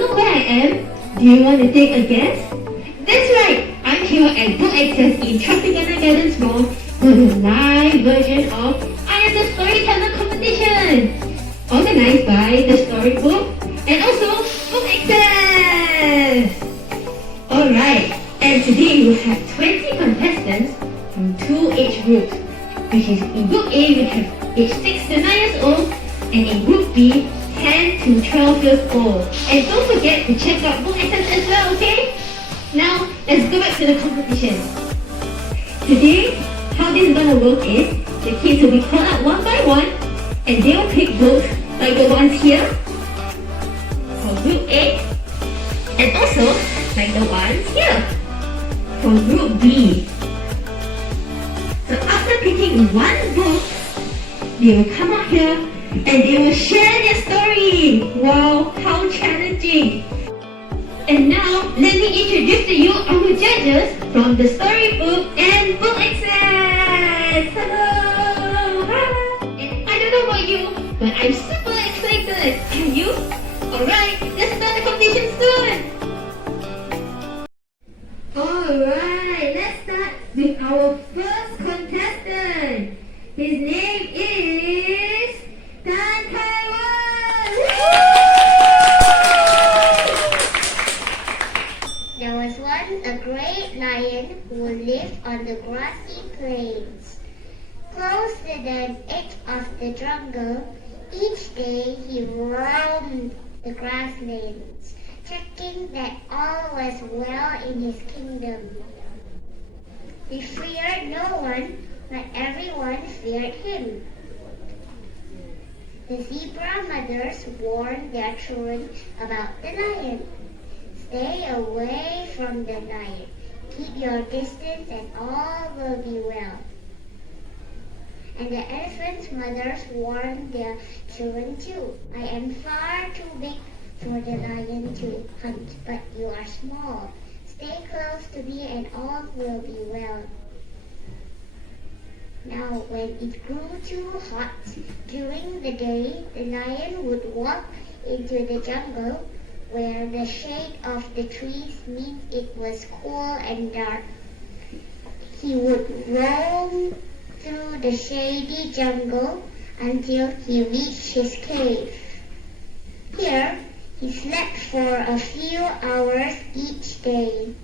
know where I am? Do you want to take a guess? That's right! I'm here at BookXcess in Tropicana Gardens Mall for the live version of I Am the Storyteller Competition, organized by the Storybook and also BookXcess! Alright, and today we have 20 contestants from 2 age groups, which is in Group A we have age 6 to 9 years old, and in Group B 10 to 12 years old. And don't forget to check out BookXcess as well, okay? Now, let's go back to the competition. Today, how this is going to work is, the kids will be called out one by one, and they will pick books like the ones here, for Group A, and also like the ones here, for Group B. So after picking one book, they will come out here and they will share their story. Wow, how challenging! And now, let me introduce to you our judges from the Storybook and BookXcess! Hello! Hi! And I don't know about you, but I'm super excited! And you? Alright, let's start the competition soon! Alright, let's start with our first contestant. His name is Khye Wen! There was once a great lion who lived on the grassy plains. Close to the edge of the jungle, each day he roamed the grasslands, checking that all was well in his kingdom. He feared no one, but everyone feared him. The zebra mothers warned their children about the lion. Stay away from the lion. Keep your distance and all will be well. And the elephant's mothers warned their children too. I am far too big for the lion to hunt, but you are small. Stay close to me and all will be well. Now, when it grew too hot during the day, the lion would walk into the jungle where the shade of the trees meant it was cool and dark. He would roam through the shady jungle until he reached his cave. Here, he slept for a few hours each day.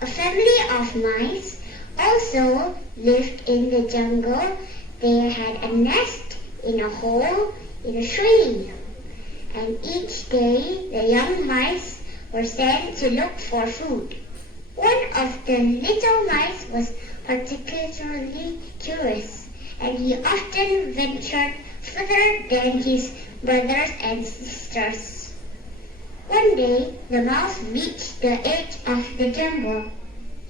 A family of mice also lived in the jungle. They had a nest in a hole in a tree. And each day the young mice were sent to look for food. One of the little mice was particularly curious, and he often ventured further than his brothers and sisters. One day the mouse reached the edge of the jungle.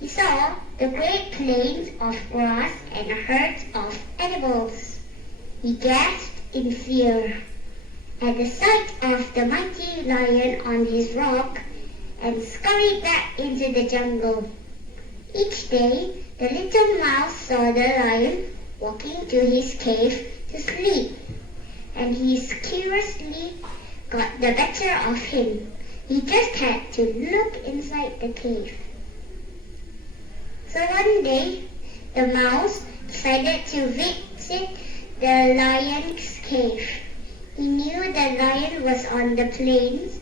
He saw the great plains of grass and herds of animals. He gasped in fear at the sight of the mighty lion on his rock and scurried back into the jungle. Each day, the little mouse saw the lion walking to his cave to sleep, and he curiously got the better of him. He just had to look inside the cave. So one day, the mouse decided to visit the lion's cave. He knew the lion was on the plains,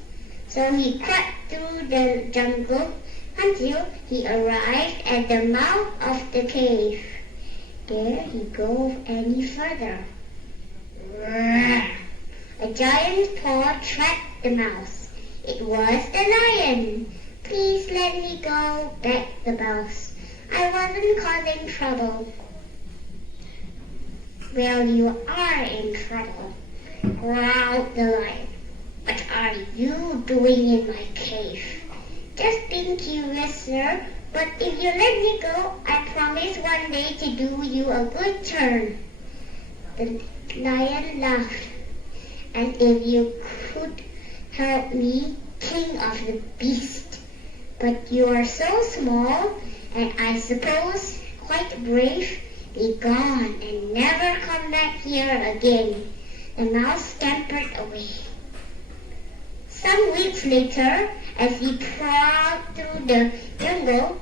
so he crept through the jungle until he arrived at the mouth of the cave. Dare he go any further? A giant paw trapped the mouse. It was the lion. Please let me go, begged the mouse. I wasn't causing trouble. Well, you are in trouble, growled the lion. What are you doing in my cave? Just being curious, sir, but if you let me go, I promise one day to do you a good turn. The lion laughed. And if you could help me, king of the beast. But you are so small, and I suppose quite brave. Be gone and never come back here again. The mouse scampered away. Some weeks later, as he prowled through the jungle,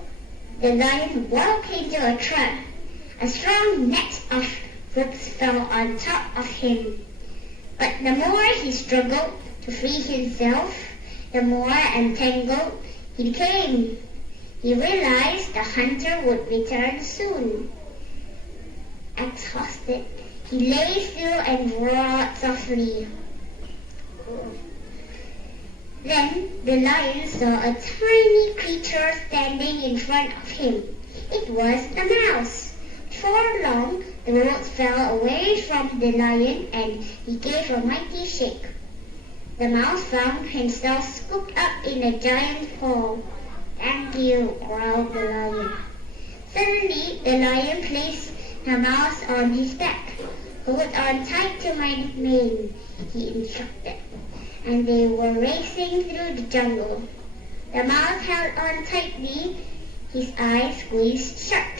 the lion walked into a trap. A strong net of ropes fell on top of him. But the more he struggled to free himself, the more entangled he became. He realized the hunter would return soon. Exhausted, he lay still and roared softly. Then the lion saw a tiny creature standing in front of him. It was a mouse. Before long, the ropes fell away from the lion and he gave a mighty shake. The mouse found himself scooped up in a giant paw. "Thank you," growled the lion. Suddenly, the lion placed the mouse on his back. "Hold on tight to my mane," he instructed, and they were racing through the jungle. The mouse held on tightly, his eyes squeezed shut.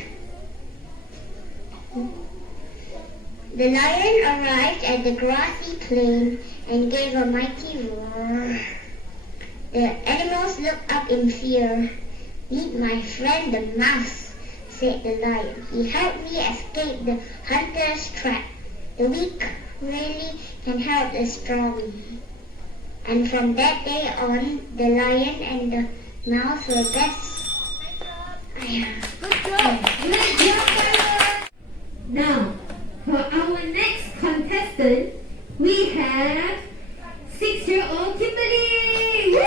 The lion arrived at the grassy plain and gave a mighty roar. The animals looked up in fear. "Meet my friend the mouse," said the lion. "He helped me escape the hunter's trap. The weak really can help the strong." And from that day on, the lion and the mouse were best. Good job! Good job, Kaur! Now, for our next contestant, we have 6-year-old Kimberly! Woo!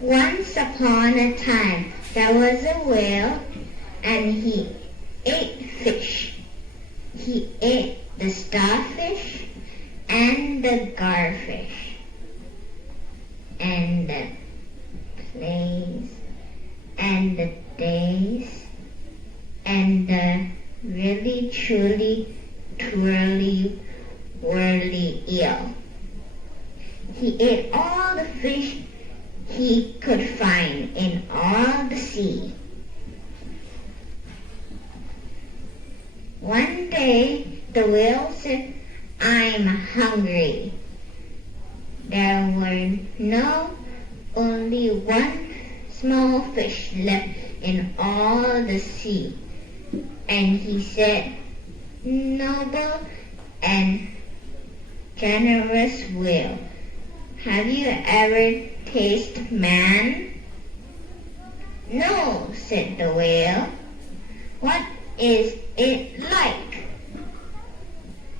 Once upon a time, there was a whale, and he ate fish. He ate the starfish and the garfish and the plays and the days and the really truly twirly whirly eel. He ate all the fish he could find in all the sea. One day the whale said, "I'm hungry." There were only one small fish left in all the sea. And he said, "Noble and generous whale, have you ever tasted man?" "No," said the whale. "What is it like?"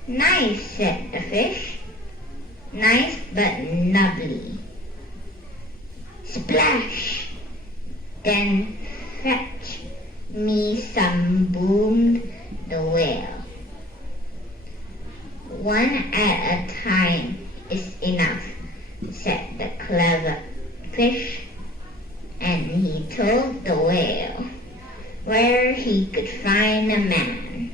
"Nice," said the fish. "Nice but nubbly." "Splash! Then fetch me some," boomed the whale. "One at a time is enough," said the clever fish, and he told the whale where he could find a man.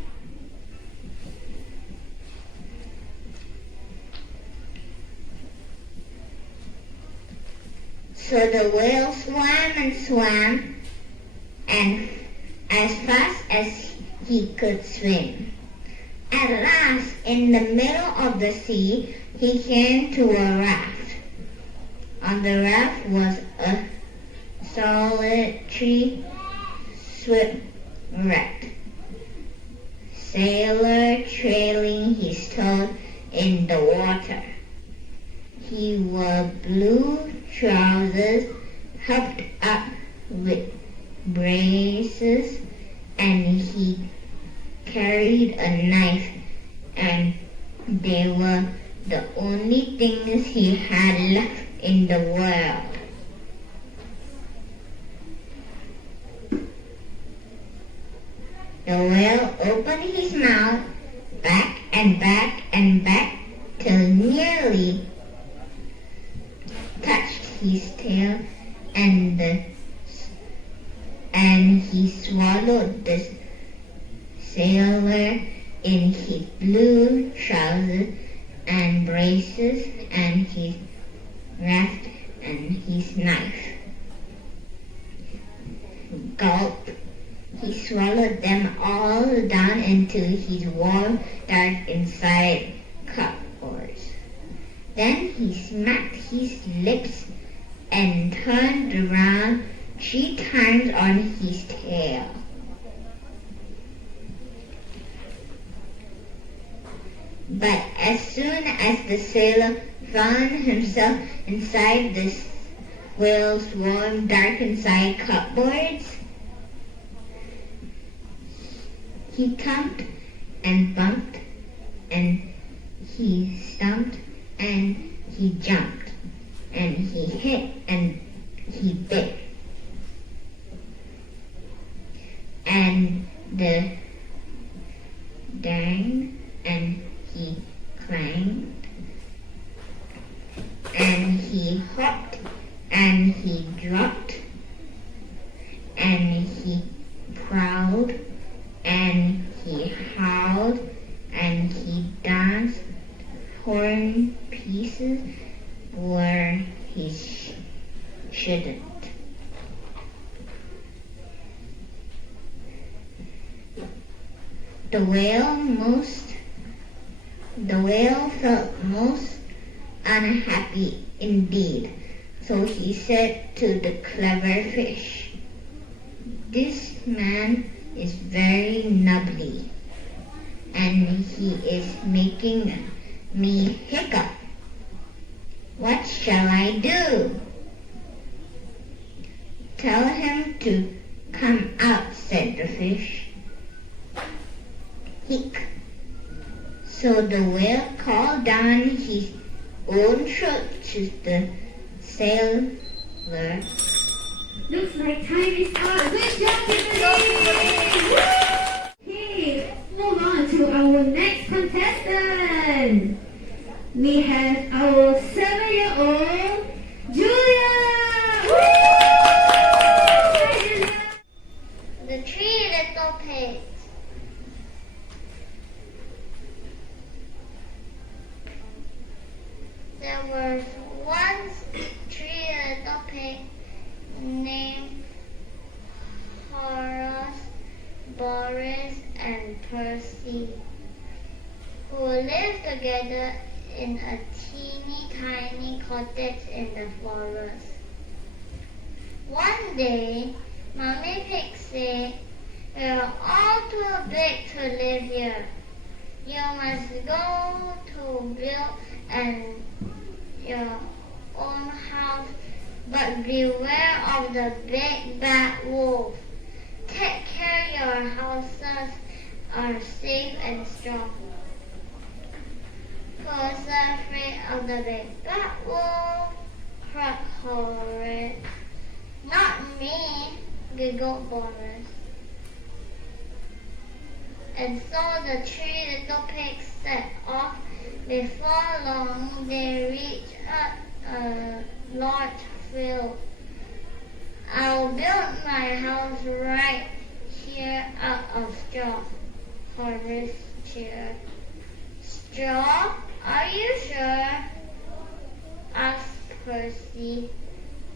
So the whale swam and swam, and as fast as he could swim. At last, in the middle of the sea, he came to a raft. On the raft was a solitary shipwreck sailor trailing his toes in the water. He wore blue trousers hooked up with braces, and he carried a knife, and they were the only things he had left in the world. The whale opened his mouth back and back and back till nearly touched his tail, and he swallowed the sailor in his blue trousers and braces and his raft and his knife. Gulp! He swallowed them all down into his warm, dark inside cupboard. Then he smacked his lips and turned around 3 times on his tail. But as soon as the sailor found himself inside the whale's warm, dark-inside cupboards, he thumped and bumped, and he stumped, and he jumped, and he hit, and he bit. And the dang, and he clanged, and he hopped, and he dropped, and he prowled, and he howled, and he danced horn pieces where he shouldn't. The whale felt most unhappy indeed, so he said to the clever fish, "This man is very nubbly, and he is making me hiccup. What shall I do?" "Tell him to come out," said the fish. Hic. So the whale called down his own throat to the sailor. Looks like time is up. Good job, Kimberly! Okay, move on to our next contestant. We have our 7-year-old Julia. Hi, Julia. The 3 little pigs. There were once 3 little pigs named Horace, Boris, and Percy, who lived together in a teeny tiny cottage in the forest. One day, Mommy Pig said, "You're all too big to live here. You must go to build your own house, but beware of the big bad wolf. Take care your houses are safe and strong." "Who's afraid of the big bad wolf?" cried Horace. "Not me," giggled Boris. And so the 3 little pigs set off. Before long, they reached a large field. "I'll build my house right here out of straw," Horace cheered. "Straw? Are you sure?" asked Percy.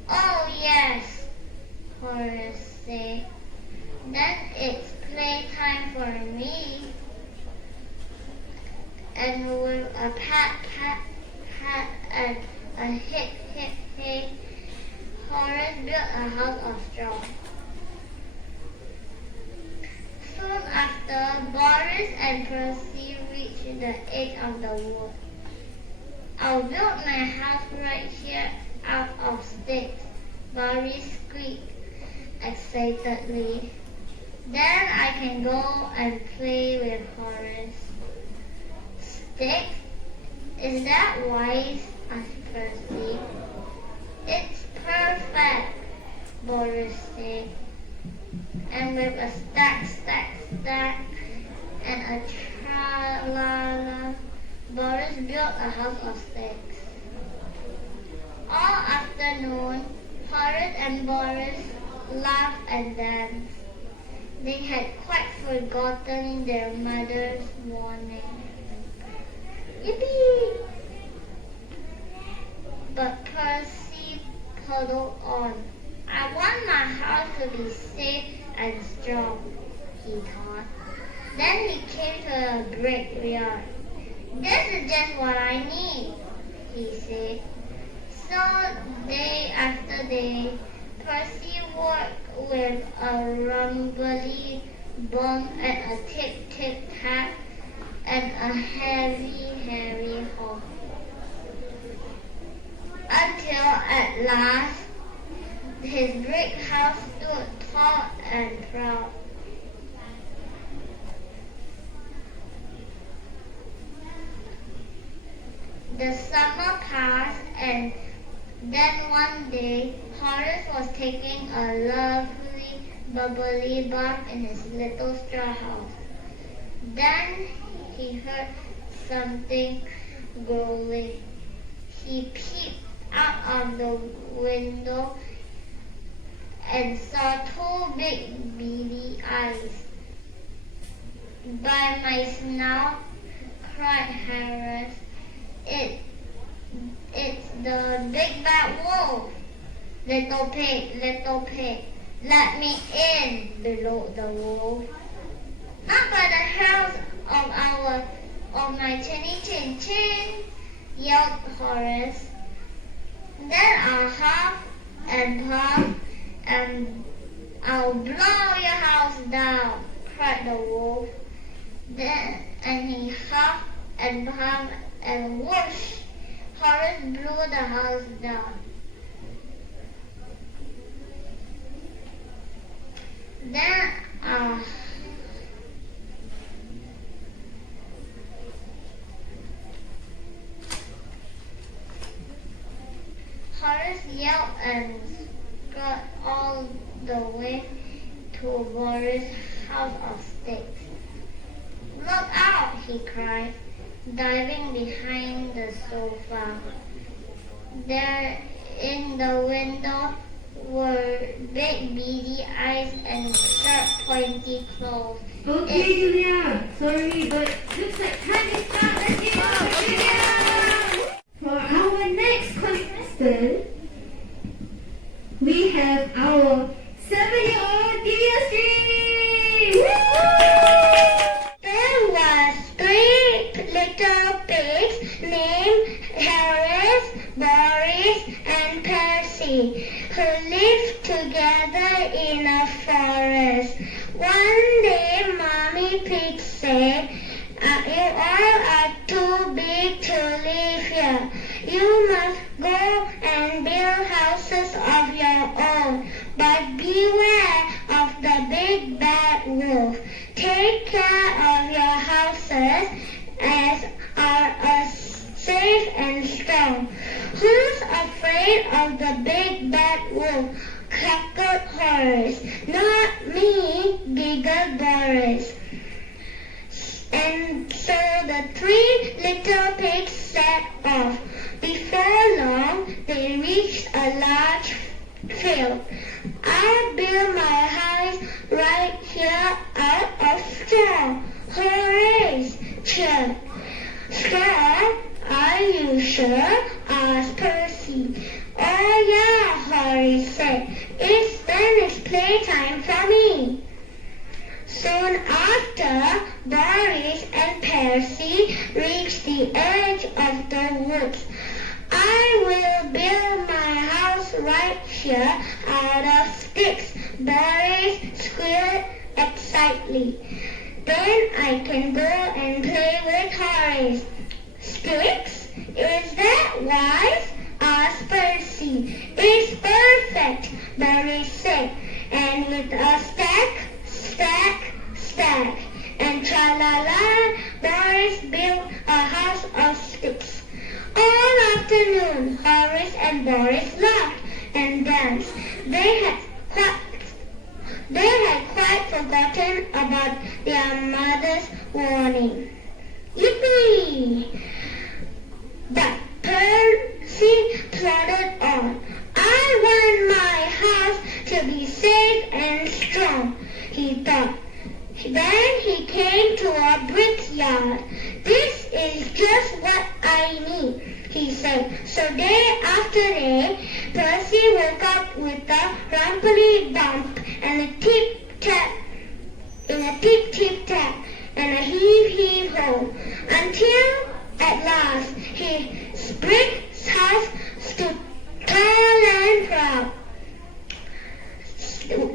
"Oh, yes," Horace said. "Then it's playtime for me." And with a pat, pat, pat, and a hip, hip, hey, Horace built a house of straw. Soon after, Boris and Percy reached the edge of the wood. "I'll build my house right here out of sticks," Boris squeaked excitedly. "Then I can go and play with Horace." "Sticks? Is that wise?" asked Percy. "It's perfect," Boris said. And with a stack, stack, stack, and a tra-la-la, Boris built a house of sticks. All afternoon, Horace and Boris laughed and danced. They had quite forgotten their mother's warning. Yippee! But Percy puddled on. "I want my house to be safe and strong," he thought. Then he came to a brickyard. "This is just what I need," he said. So day after day, Percy worked with a rumbly bum and a tip-tip-tap and a heavy hoe. Until at last, his brick house stood tall and proud. The summer passed, and then one day, Horace was taking a lovely bubbly bath in his little straw house. Then he heard something growling. He peeped out of the window and saw two big beady eyes. "By my snout," cried Horace, It's the big bad wolf. Little pig, let me in," bellowed the wolf. "Up by the house of my chinny chin chin," yelled Horace. "Then I'll huff and puff and I'll blow your house down," cried the wolf. And he huffed and puffed, and whoosh, Horace blew the house down. Then Horace yelled and got all the way to Boris' house of sticks. "Look out!" he cried, diving behind the sofa. There in the window were big beady eyes and sharp pointy claws. Okay, Julia. Sorry, but looks like time is up. Let's get on, Julia! For our next contestant, we have our 7-year-old Divyasree! There was 3 little pigs named Harris, Boris, and Percy, who lived together in a forest. One day, Mommy Pig said, "You all are too big to live here. You must go and build houses of your own. But beware of the big bad wolf. Take care of your houses as are safe and strong." "Who's afraid of the big bad wolf?" cackled Horace. "Not me," giggled Boris. And so the 3 little pigs set off. Before long, they reached a large field. "I'll build my house right here out of straw." "Hooray!" cheered. "Straw? Are you sure?" asked Percy. "Oh yeah," Horace said. Then it's playtime for me." Soon after, Boris and Percy reached the edge of the woods. "I will build my house right here out of sticks," Boris squealed excitedly. "Then I can go and play with Horace." "Sticks? Is that wise?" asked Percy. "It's perfect," Boris said. And with a stack, and tra-la-la, Boris built a house of sticks. All afternoon, Horace and Boris laughed and danced. They had quite forgotten about their mother's warning. Yippee! But Percy plodded on. "I want my house to be safe and strong," he thought. Then he came to a brickyard. "This is just what I need," he said. So day after day, Percy woke up with a rumply bump and a tip-tap, and a heave-ho, until at last his brick house stood tall and proud.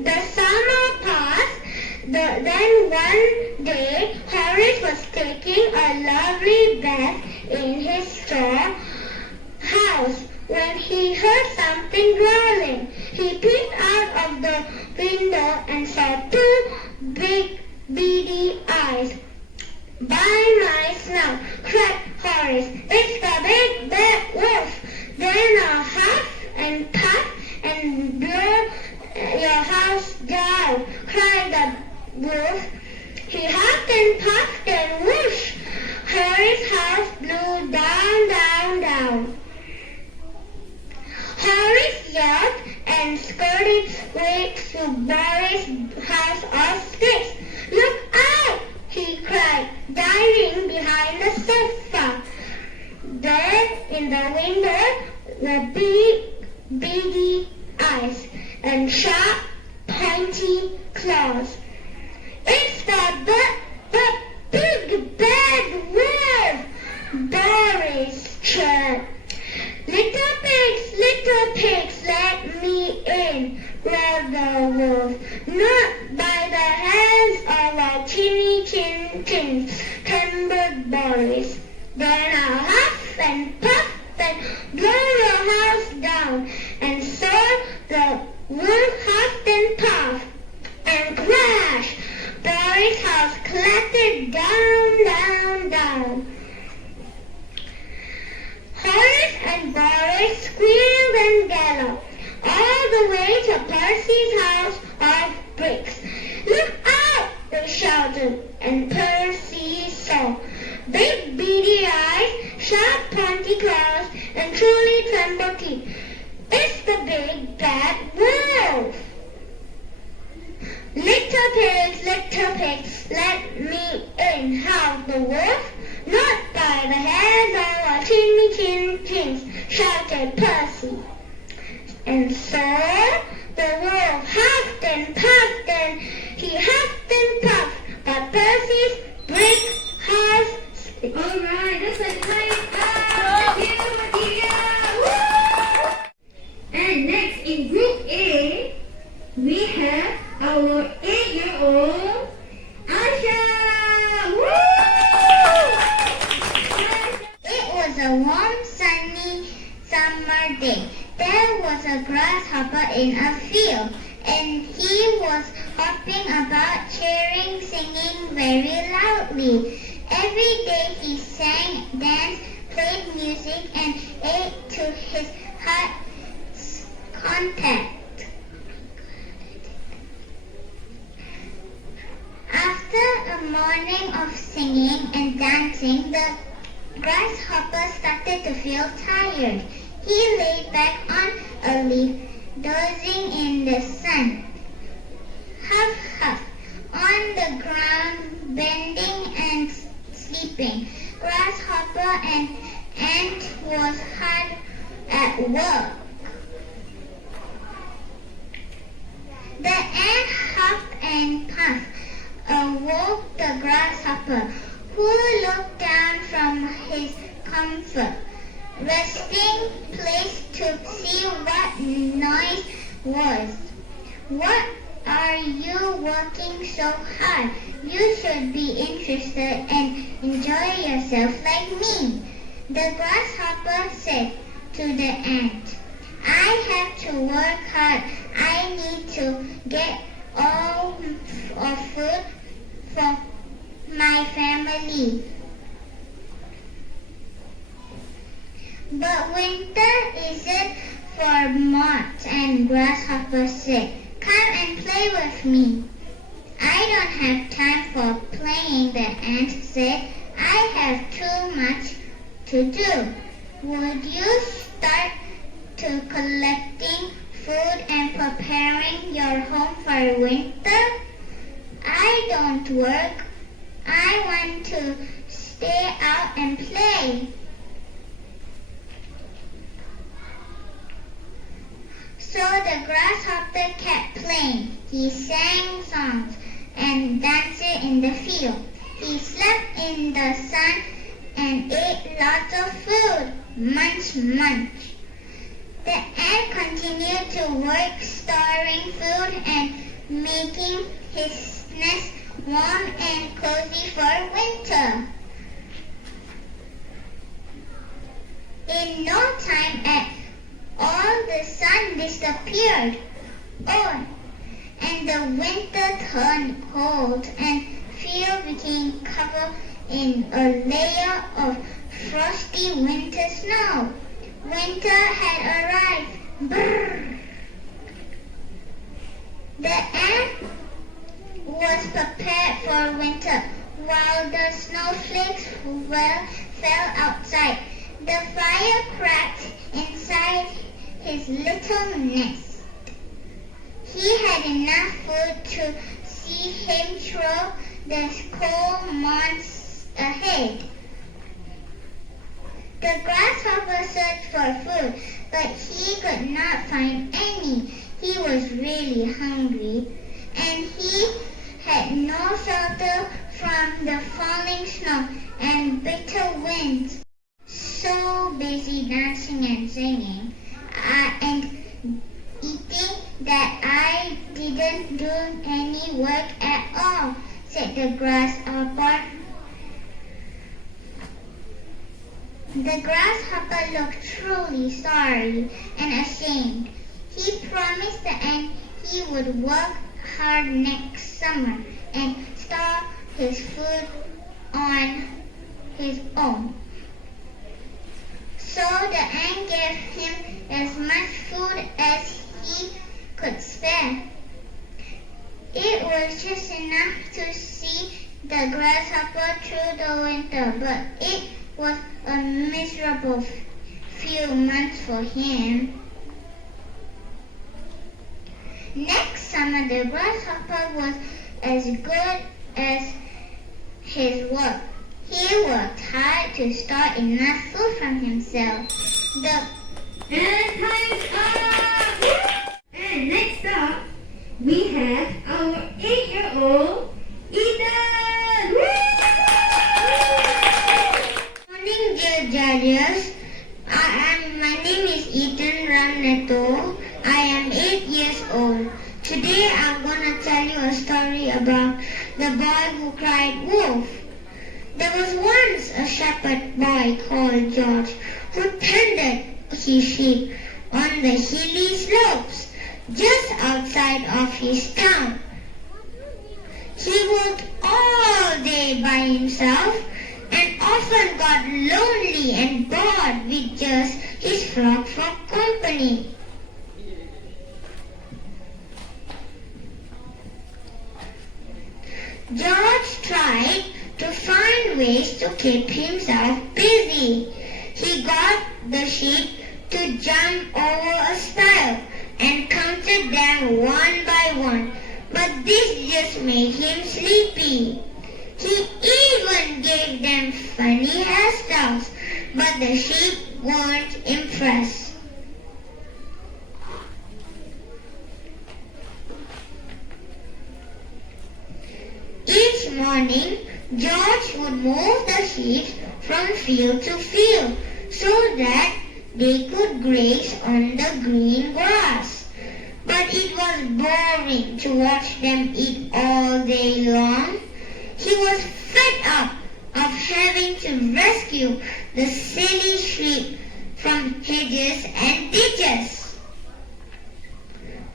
The summer passed. Then one day, Horace was taking a lovely bath in his straw house when he heard something growling. He peeped out of the window and saw two big beady eyes. "By my snout," cried Horace, "it's the big bad wolf. Then I'll huff and puff and blow your house down," cried the wolf. He huffed and puffed and whoosh! Horace's house blew down, down, down. Horace yelled and scurried straight to Boris' house of sticks. "Look out!" he cried, diving behind the sofa. There in the window were big, beady eyes and sharp, pointy claws. "It's the big bad wolf!" Boris chirped. Little pigs, let me in," roared the wolf. "Not by the hands of our chinny chin chins," trembled Boris. "Then I'll huff and puff and blow your house down." And so the wolf huffed and puffed, and crash! Boris' house clattered down, down, down. Horace and Boris squealed and galloped all the way to Percy's house of bricks. "Look out!" they shouted, and Percy saw big beady eyes, sharp pointy claws, and truly trembled teeth. "It's the big bad wolf!" Little pigs, let me in," howled the wolf. "Not by the hairs of our chinny chin chins," shouted Percy. And so the wolf huffed and puffed, and he huffed and puffed, but Percy's brick house... Alright, that's a nice job! Thank you, Mardhiah! Woo! And next in Group A, we have our 8-year-old Asha! Woo! It was a warm, sunny summer day. There was a grasshopper in a field, and he was hopping about, cheering, singing very loudly. Every day he sang, danced, played music, and ate to his heart's content. After a morning of singing and dancing, the grasshopper started to feel tired. He lay back on a leaf, dozing in the sun. Huff, huff, on the ground, bending and sleeping. Grasshopper and ant was hard at work. The ant huffed and puffed, awoke the grasshopper, who looked down from his comfort resting place to see what noise was. "What are you working so hard? You should be interested and enjoy yourself like me," the grasshopper said to the ant. "I have to work hard. I need to get all of food for my family." "But winter isn't for moths and grasshoppers," said. "Come and play with me." "I don't have time for playing," the ant said. "I have too much to do." "Would you start to collecting food and preparing your home for winter?" "I don't work. I want to stay out and play." So the grasshopper kept playing. He sang songs and danced in the field. He slept in the sun and ate lots of food. Munch, munch. The ant continued to work storing food and making his nest warm and cozy for winter. In no time at all, the sun disappeared. Oh, and the winter turned cold and field became covered in a layer of frosty winter snow. Winter had arrived. Brrr. The ant was prepared for winter while the snowflakes fell outside. The fire cracked inside his little nest. He had enough food to see him through the cold months ahead. The grasshopper searched for food, but he could not find any. He was really hungry, and he had no shelter from the falling snow and bitter winds. So busy dancing and singing and eating that I didn't do any work at all, said the grasshopper. The grasshopper looked truly sorry and ashamed. He promised the ant he would work hard next summer and store his food on his own. So the ant gave him as much food as he could spare. It was just enough to see the grasshopper through the winter, but it was a miserable few months for him. Next summer, the grasshopper was as good as his work. He worked hard to store enough food from himself. And time's up! And next up, we have our 8-year-old Ethan! Morning, dear judges. My name is Ethan Ram Netto. I am 8 years old. Today I'm going to tell you a story about the boy who cried wolf. There was once a shepherd boy called George who tended his sheep on the hilly slopes just outside of his town. He worked all day by himself and often got lonely and bored with just his flock for company. George tried to find ways to keep himself busy. He got the sheep to jump over a stile and counted them one by one, but this just made him sleepy. He even gave them funny hairstyles, but the sheep weren't impressed. Each morning, George would move the sheep from field to field so that they could graze on the green grass. But it was boring to watch them eat all day long. He was fed up of having to rescue the silly sheep from hedges and ditches.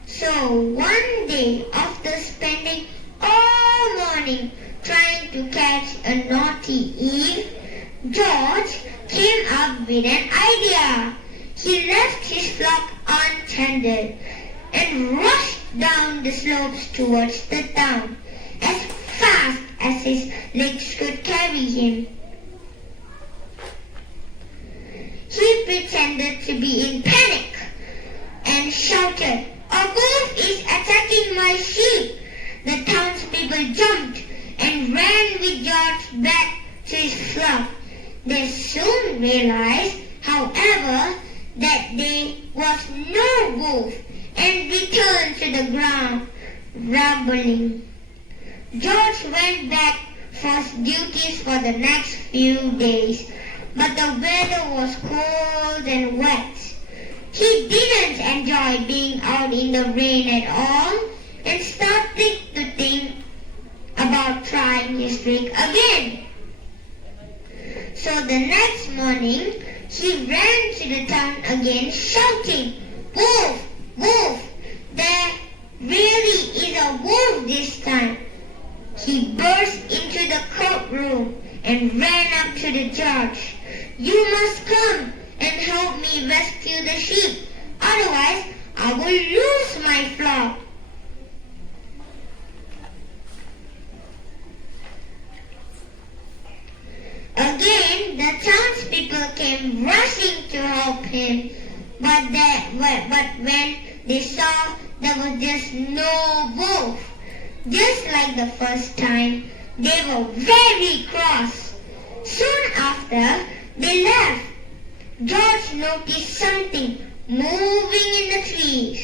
So one day, after spending all morning trying to catch a naughty Eve, George came up with an idea. He left his flock untended and rushed down the slopes towards the town as fast as his legs could carry him. He pretended to be in panic and shouted, "A wolf is attacking my sheep!" The townspeople jumped and ran with George back to his flock. They soon realized, however, that there was no wolf and returned to the ground, rumbling. George went back for duties for the next few days, but the weather was cold and wet. He didn't enjoy being out in the rain at all and started to think about trying his trick again. So the next morning, he ran to the town again shouting, "Wolf! Wolf! There really is a wolf this time." He burst into the courtroom and ran up to the judge. "You must come and help me rescue the sheep, otherwise I will lose my flock." Again, the townspeople came rushing to help him, but when they saw there was just no wolf, just like the first time, they were very cross. Soon after, they left. George noticed something moving in the trees.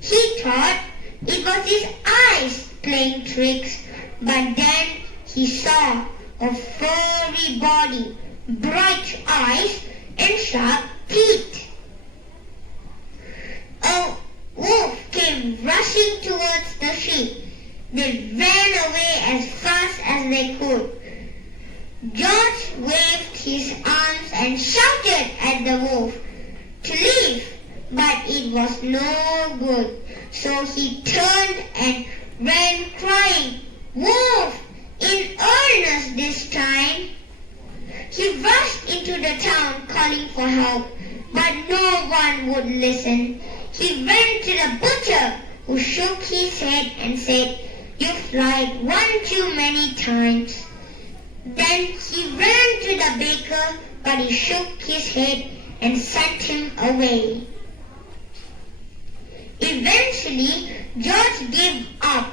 He thought it was his eyes playing tricks, but then he saw a furry body, bright eyes, and sharp teeth. A wolf came rushing towards the sheep. They ran away as fast as they could. George waved his arms and shouted at the wolf to leave, but it was no good. So he turned and ran crying, "Wolf! In earnest this time." He rushed into the town calling for help, but no one would listen. He ran to the butcher, who shook his head and said, "You've lied one too many times." Then he ran to the baker, but he shook his head and sent him away. Eventually, George gave up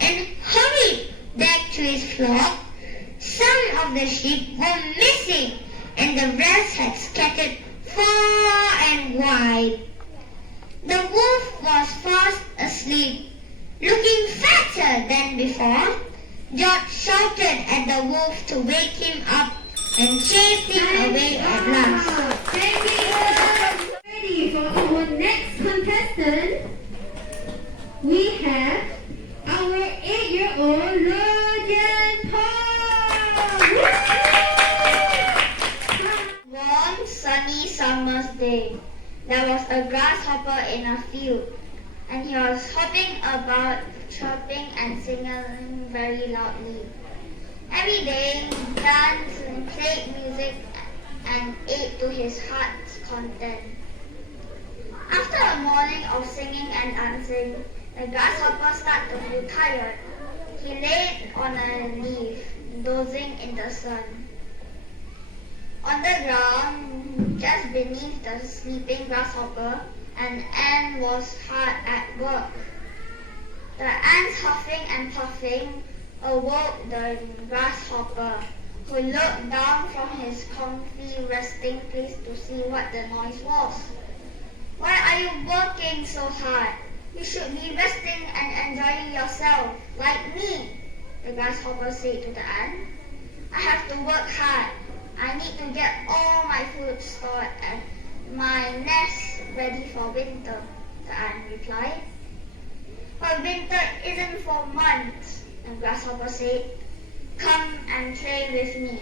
and hurried back to his flock. Some of the sheep were missing, and the rest had scattered far and wide. The wolf was fast asleep, looking fatter than before. George shouted at the wolf to wake him up and chased him away at last. Thank you. Ready for our next contestant? We have our 8-year-old Logan Paul. One sunny summer's day, there was a grasshopper in a field, and he was hopping about, chirping and singing very loudly. Every day, he danced and played music and ate to his heart's content. After a morning of singing and dancing, the grasshopper started to feel tired. He lay on a leaf, dozing in the sun. On the ground, just beneath the sleeping grasshopper, an ant was hard at work. The ants, huffing and puffing, awoke the grasshopper, who looked down from his comfy resting place to see what the noise was. "Why are you working so hard? You should be resting and enjoying yourself, like me," the grasshopper said to the ant. "I have to work hard. I need to get all my food stored and my nest ready for winter," the ant replied. "But winter isn't for months," the grasshopper said. "Come and play with me."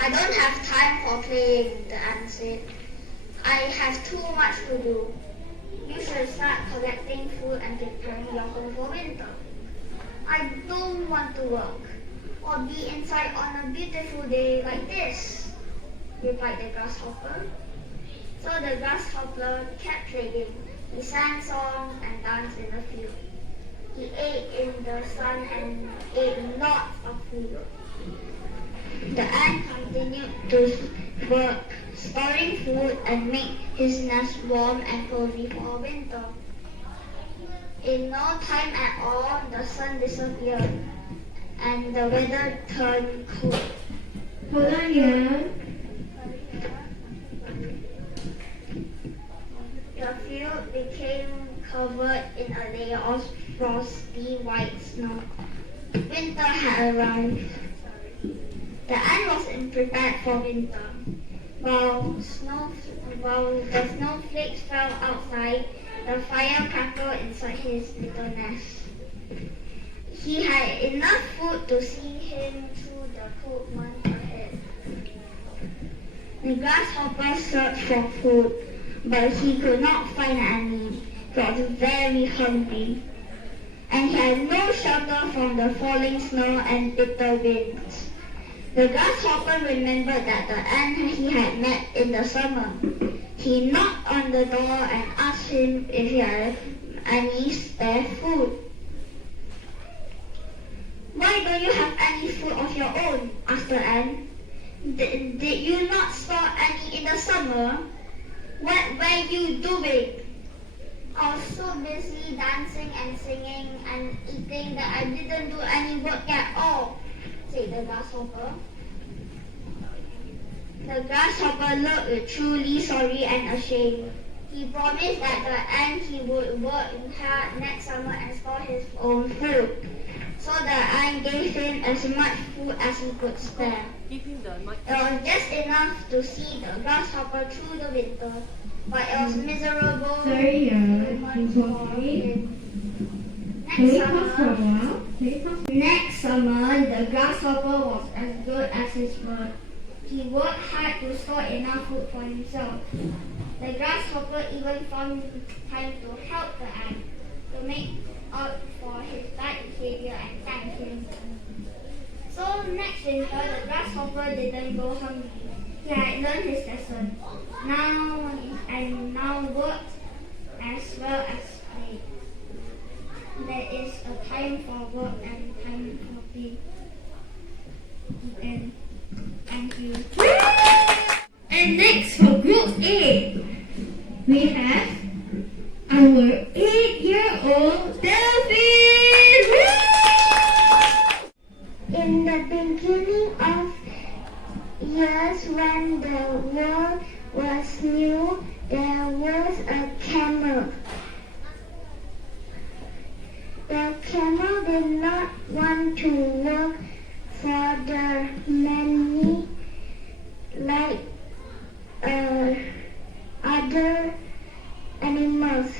"I don't have time for playing," the ant said. "I have too much to do." "You should start collecting food and preparing your home for winter." "I don't want to work or be inside on a beautiful day like this," replied the grasshopper. So the grasshopper kept playing. He sang songs and danced in the field. He ate in the sun and ate lots of food. The ant continued to work, storing food and make his nest warm and cozy for winter. In no time at all, the sun disappeared and the weather turned cold. Hold on here. The field became covered in a layer of frosty white snow. Winter had arrived. The ant was prepared for winter. While the snowflakes fell outside, the fire crackled inside his little nest. He had enough food to see him through the cold months ahead. The grasshopper searched for food, but he could not find any. He was very hungry, and he had no shelter from the falling snow and bitter winds. The grasshopper remembered that the ant he had met in the summer. He knocked on the door and asked him if he had any spare food. "Why don't you have any food of your own?" asked the ant. Did you not store any in the summer? What were you doing?" "I was so busy dancing and singing and eating that I didn't do any work at all," said the grasshopper. The grasshopper looked truly sorry and ashamed. He promised that the ant he would work hard next summer and store his own food. So the ant gave him as much food as he could spare. It was just enough to see the grasshopper through the winter, but it was miserable. Sorry, Next summer, the grasshopper was as good as his word. He worked hard to store enough food for himself. The grasshopper even found time to help the ant, to make up for his bad behavior and thank him. So next winter, the grasshopper didn't go hungry. He had learned his lesson. Now worked as well as play. There is a time for work and time for play. And thank you. And next for Group A, we have our 8-year-old Delphine. In the beginning of years when the world was new, there was a camel. The camel did not want to work for the money like other animals.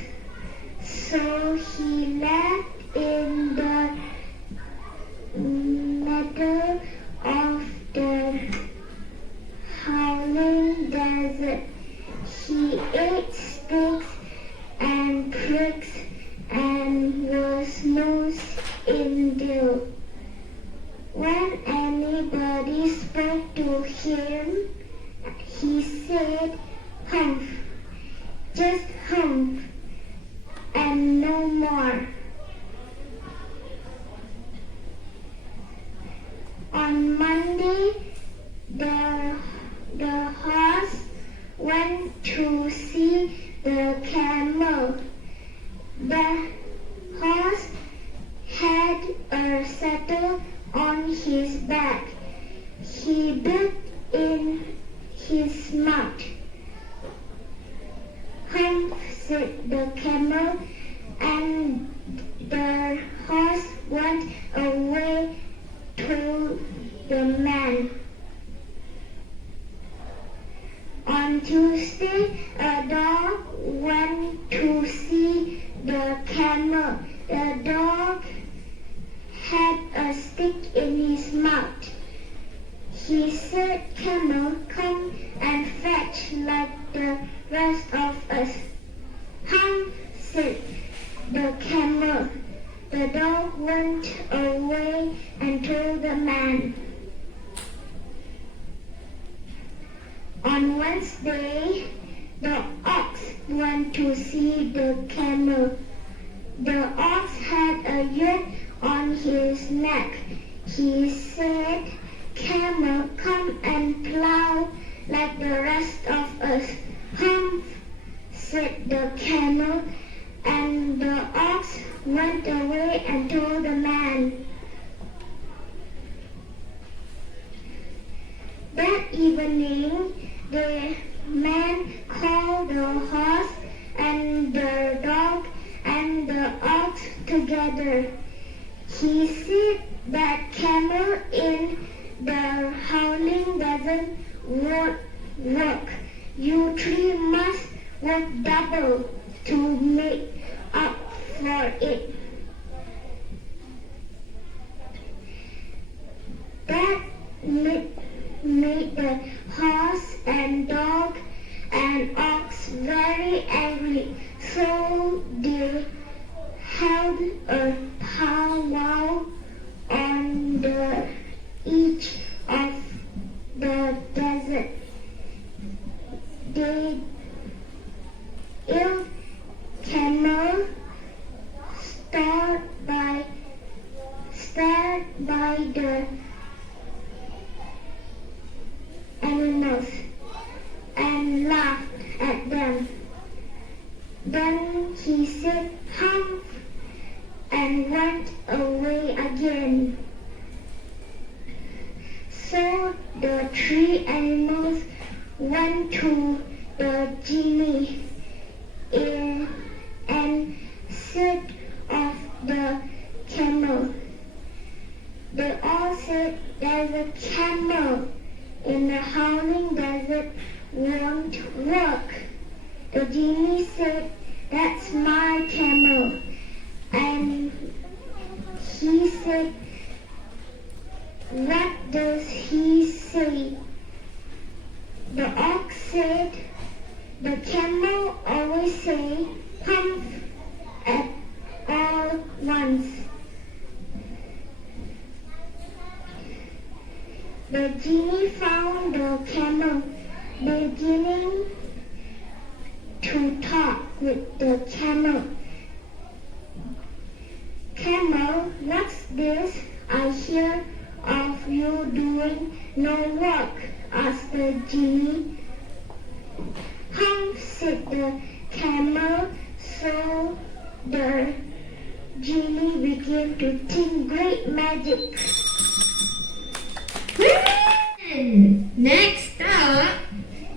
So he lived in the middle of the howling desert. He ate sticks and pricks and was nose in dew. When anybody spoke to him, he said, "Humph, just humph, and no more." On Monday, the horse went to see the camel. The horse had a saddle on his back. He bit in his mouth. "Humph," said the camel, and the horse went away to the man. On Tuesday, a dog went to see the camel. The dog had a stick in his mouth. He said, "Camel, come and fetch like the rest of us." "Humph," said the camel. The dog went away and told the man. On Wednesday, the ox went to see the camel. The ox had a yoke on his neck. He said, "Camel, come and plow like the rest of us." "Humph," said the camel, and the ox went away and told the man. That evening, the man called the horse and the dog and the ox together. He set that camel in the howling doesn't work. You three must work double to make up for it. That made the horse and dog and ox very angry, so they held a powwow on the edge of the desert. The ill camel stared by the animals and laughed at them. Then he said humph and went away again. So the three animals went to the genie and said of the camel. They all said, "There's a camel in the howling desert, won't work." The genie said, "That's my camel." And he said, "What does he say?" The ox said, "The camel always say humph at all once." The genie found the camel beginning to talk with the camel. "Camel, what's this I hear of you doing no work?" asked the genie. "Humph," said the camel. So the genie began to think great magic. Next up,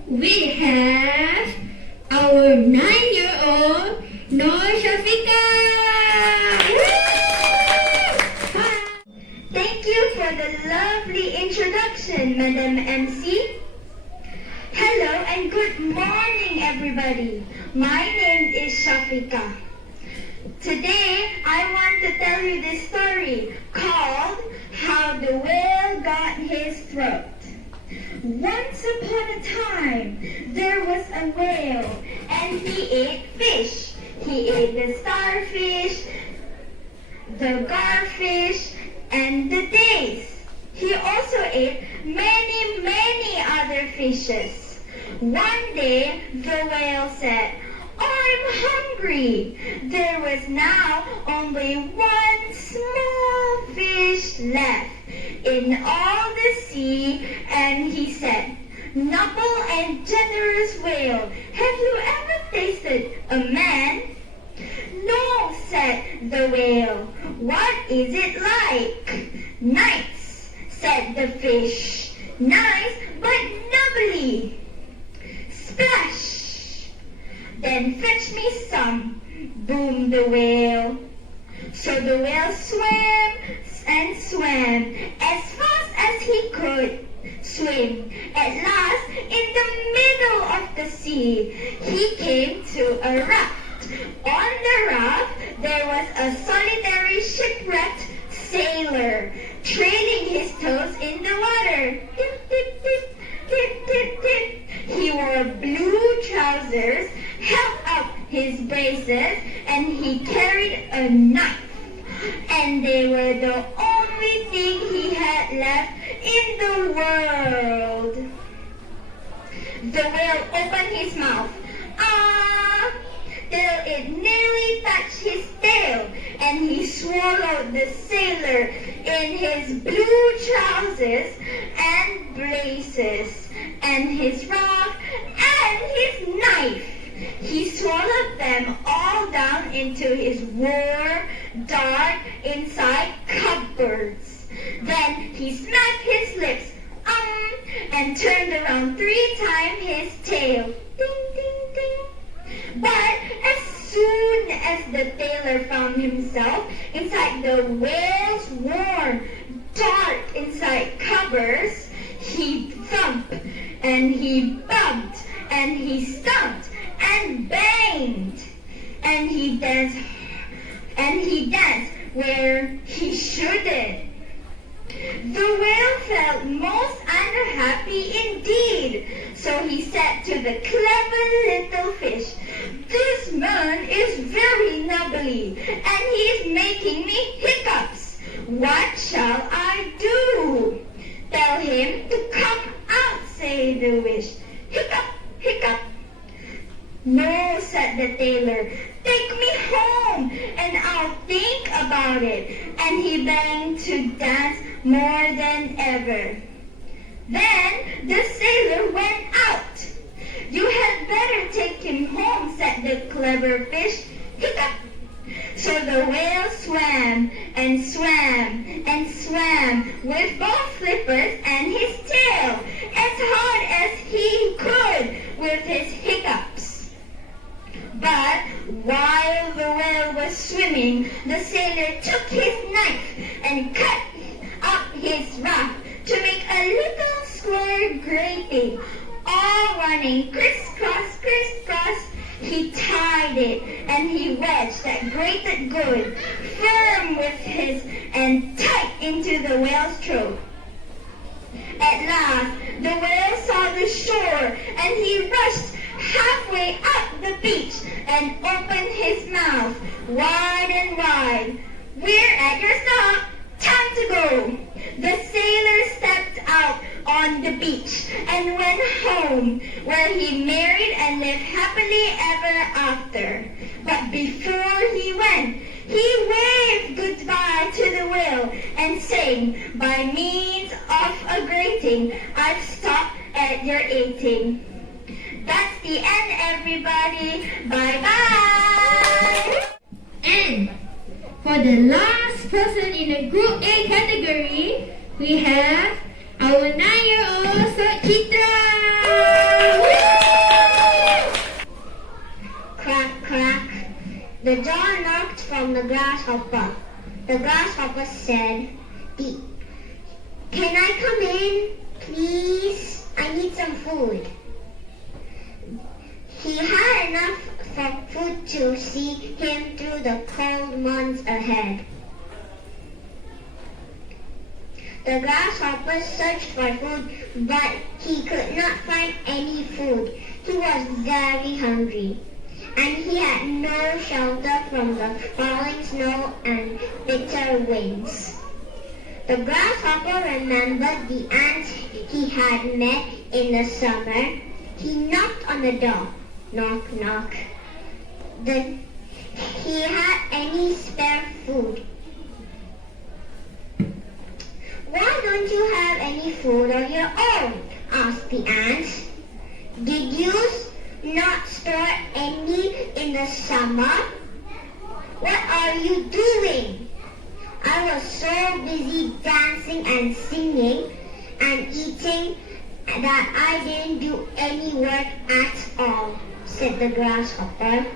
we have our 9-year-old Nur Syafiqah. Thank you for the lovely introduction, Madam MC. Hello and good morning, everybody. My name is Syafiqah. Today, I want to tell you this story called How the Whale Got His Throat. Once upon a time, there was a whale and he ate fish. He ate the starfish, the garfish, and the dace. He also ate many other fishes. One day, the whale said, "I'm hungry." There was now only one small fish left in all the sea, and he said, "Noble and generous whale, have you ever tasted a man?" "No," said the whale. "What is it like?" "Nice," said the fish. "Nice, but nubbly." "Splash!" "Then fetch me some," boomed the whale. So the whale swam and swam as fast as he could swim. At last, in the middle of the sea, he came to a raft. On the raft, there was a solitary shipwrecked sailor, trailing his toes in the water. Tip, tip, tip, tip, tip, tip. He wore blue trousers, held up his braces, and he carried a knife. And they were the only thing he had left in the world. The whale opened his mouth. Till it nearly touched his tail, and he swallowed the sailor in his blue trousers and braces, and his raft and his knife. He swallowed them all down into his war, dark, inside cupboards. Then he smacked his lips, and turned around 3 times his tail. Ding, ding, ding. But as soon as the tailor found himself inside the whale's warm, dark inside cupboard, rubbers, he thumped, and he bumped, and he stumped, and banged, and he danced where he shouldn't. The whale felt most unhappy indeed, so he said to the clever little fish, "This man is very nubbly, and he is making me hiccups. What shall I do?" "Tell him to come out," said the wish. "Hiccup, hiccup." "No," said the tailor, "take me home, and I'll think about it." And he began to dance more than ever. Then the sailor went out. "You had better take him home," said the clever fish. Hiccup. So the whale swam and swam and swam with both flippers and his tail as hard as he could with his hiccups. But while the whale was swimming, the sailor took his knife and cut up his raft to make a little square grating, all running crisscross, crisscross. He tied it and he wedged that grated good, firm with his and tight into the whale's throat. At last, the whale saw the shore, and he rushed halfway up the beach and opened his mouth wide and wide. "We're at your stop. Time to go." The sailor stepped out on the beach and went home, where he married and lived happily ever after. But before he went, he waved goodbye to the whale and sang, "By means of a grating, I've stopped at your eating." That's the end, everybody. Bye-bye. And for the last person in the Group A category, we have our 9-year-old Soocchithira. Crack, crack. The door knocked from the grasshopper. The grasshopper said, "Can I come in, please? I need some food." He had enough food to see him through the cold months ahead. The grasshopper searched for food, but he could not find any food. He was very hungry, and he had no shelter from the falling snow and bitter winds. The grasshopper remembered the ants he had met in the summer. He knocked on the door. Knock, knock. He had any spare food. "Why don't you have any food of your own?" asked the ants. "Did you not store any in the summer? What are you doing?" "I was so busy dancing and singing and eating that I didn't do any work at all," said the grasshopper.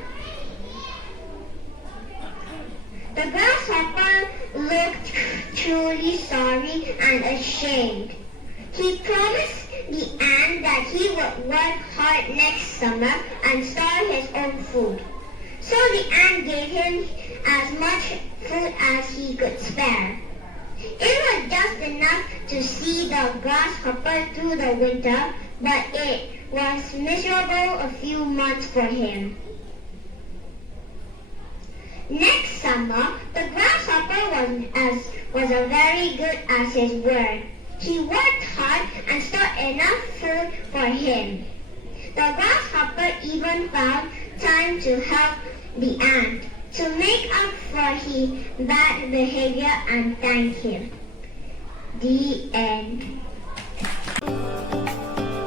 The grasshopper looked truly sorry and ashamed. He promised the ant that he would work hard next summer and store his own food. So the ant gave him as much food as he could spare. It was just enough to see the grasshopper through the winter, but it was miserable a few months for him. Next summer, the grasshopper was as very good as his word. He worked hard and stored enough food for him. The grasshopper even found time to help the ant, to make up for his bad behavior and thank him. The end.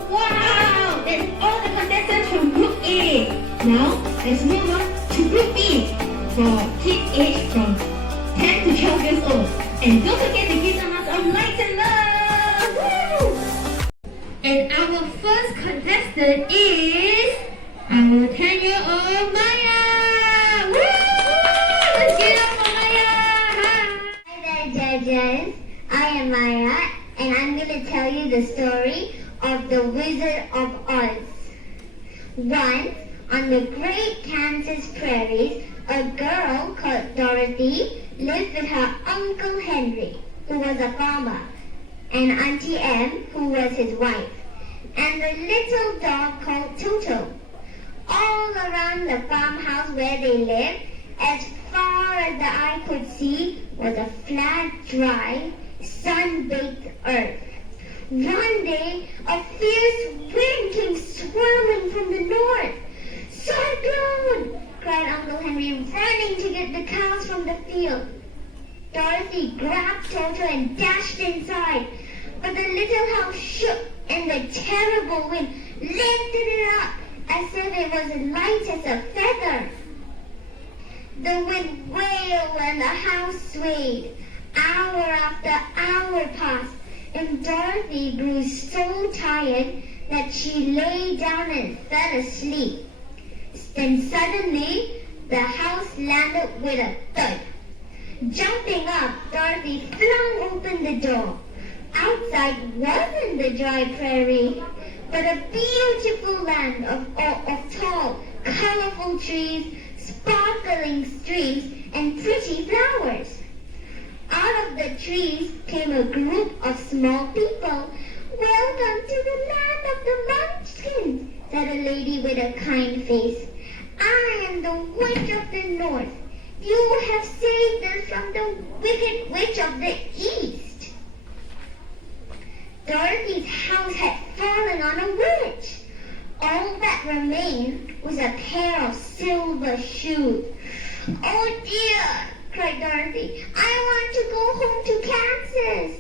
Wow! That's all the contestants from Group A. Now, let's move on to Group B for kids aged from 10 to 12 years old. And don't forget to give them lots of likes and love! Woo! And our first contestant is our 10-year-old Maya! Woo! Let's give it up for Maya! Hi there, judges. I am Maya, and I'm going to tell you the story of the Wizard of Oz. Once, on the great Kansas prairies, a girl called Dorothy lived with her Uncle Henry, who was a farmer, and Auntie Em, who was his wife, and a little dog called Toto. All around the farmhouse where they lived, as far as the eye could see, was a flat, dry, sun-baked earth. One day, a fierce wind came swirling from the north. "Cyclone!" cried Uncle Henry, running to get the cows from the field. Dorothy grabbed Toto and dashed inside, but the little house shook and the terrible wind lifted it up as if it was light as a feather. The wind wailed and the house swayed. Hour after hour passed, and Dorothy grew so tired that she lay down and fell asleep. Then suddenly, the house landed with a thud. Jumping up, Dorothy flung open the door. Outside wasn't the dry prairie, but a beautiful land of tall, colorful trees, sparkling streams, and pretty flowers. Out of the trees came a group of small people. "Welcome to the land of the Munchkins," said a lady with a kind face. "I am the Witch of the North. You have saved us from the wicked witch of the East." Dorothy's house had fallen on a witch. All that remained was a pair of silver shoes. "Oh dear!" cried Dorothy. "I want to go home to Kansas."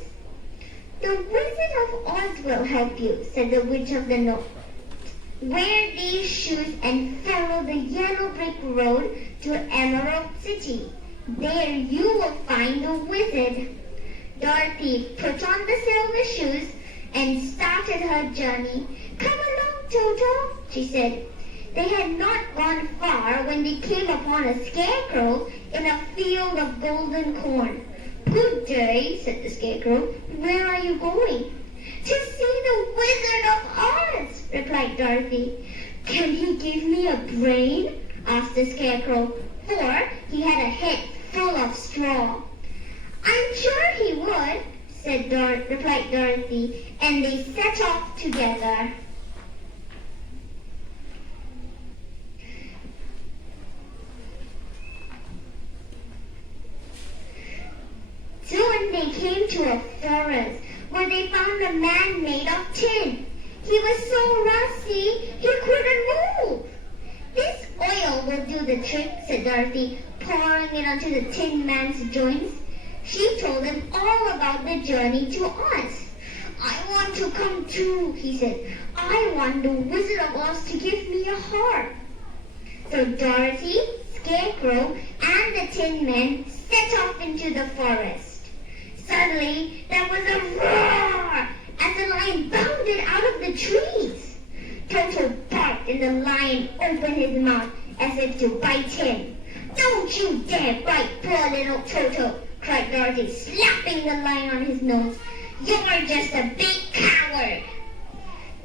"The Wizard of Oz will help you," said the Witch of the North. "Wear these shoes and follow the yellow brick road to Emerald City. There you will find the wizard." Dorothy put on the silver shoes and started her journey. "Come along, Toto," she said. They had not gone far when they came upon a scarecrow in a field of golden corn. "Good day," said the scarecrow. "Where are you going?" "To see the Wizard of Oz," replied Dorothy. "Can he give me a brain?" asked the scarecrow, for he had a head full of straw. "I'm sure he would," replied Dorothy, and they set off together. Soon they came to a forest where they found a man made of tin. He was so rusty he couldn't move. "This oil will do the trick," said Dorothy, pouring it onto the tin man's joints. She told him all about the journey to Oz. "I want to come too," he said. "I want the Wizard of Oz to give me a heart." So Dorothy, Scarecrow, and the Tin Man set off into the forest. Suddenly, there was a roar as the lion bounded out of the trees. Toto barked and the lion opened his mouth as if to bite him. "Don't you dare bite poor little Toto," cried Dorothy, slapping the lion on his nose. "You're just a big coward."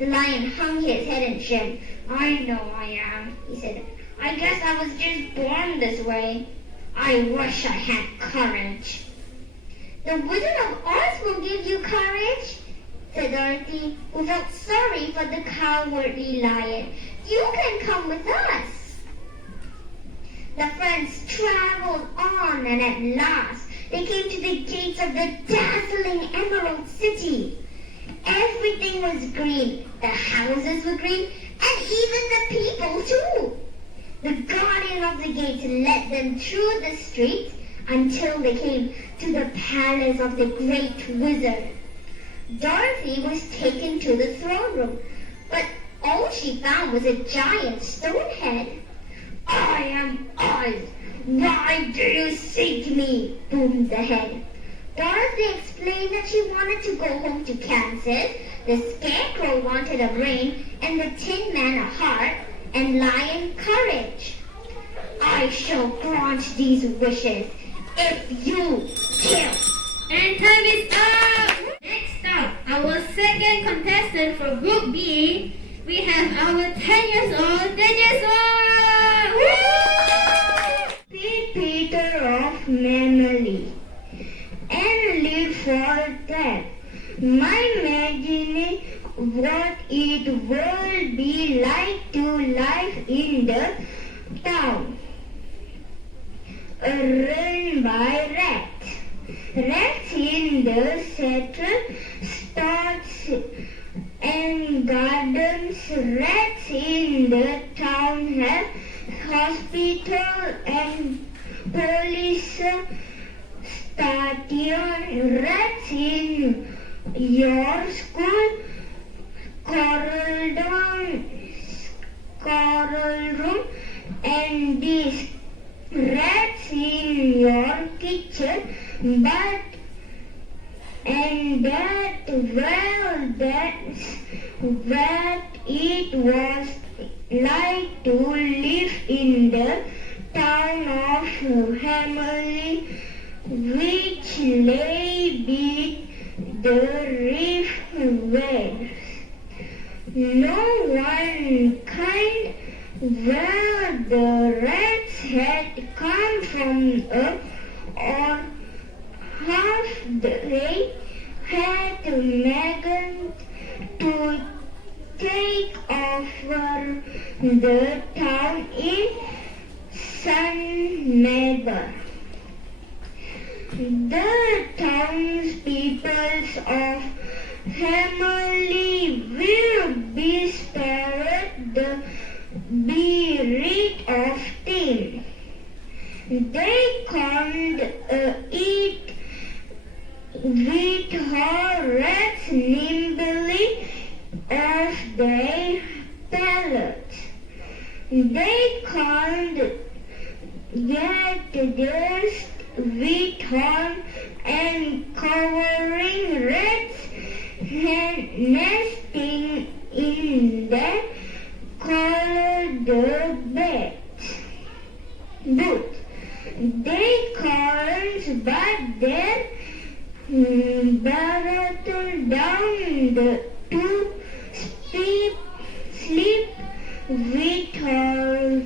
The lion hung his head and said, "I know I am," he said. "I guess I was just born this way. I wish I had courage." "The Wizard of Oz will give you courage," said Dorothy, who felt sorry for the cowardly lion. "You can come with us." The friends traveled on, and at last they came to the gates of the dazzling Emerald City. Everything was green. The houses were green, and even the people too. The guardian of the gates led them through the streets until they came to the palace of the great wizard. Dorothy was taken to the throne room, but all she found was a giant stone head. "I am Oz. Why do you seek me?" boomed the head. Dorothy explained that she wanted to go home to Kansas, the Scarecrow wanted a brain, and the Tin Man a heart, and Lion courage. "I shall grant these wishes if you kill." And time is up! Next up, our second contestant for Group B, we have our 10 years old Tejeswar! Be Peter of memory and live for that. My imagining what it would be like to live in the town run by rats. Rats in the central stores and gardens. Rats in the town have hospital and police station. Rats in your school coral room and this. Rats in your kitchen, that's what it was like to live in the town of Hammerley, which lay beneath the river. No one kind where the rats had come from or half they had managed to take over the town in Sunnever. The townspeople of Hammerley will be spared be rid of them. They can't eat with her rats nimbly off their pallets. They can't get theirs with her and covering rats and nesting in the colored beds. But they can't but then battle down to sleep with her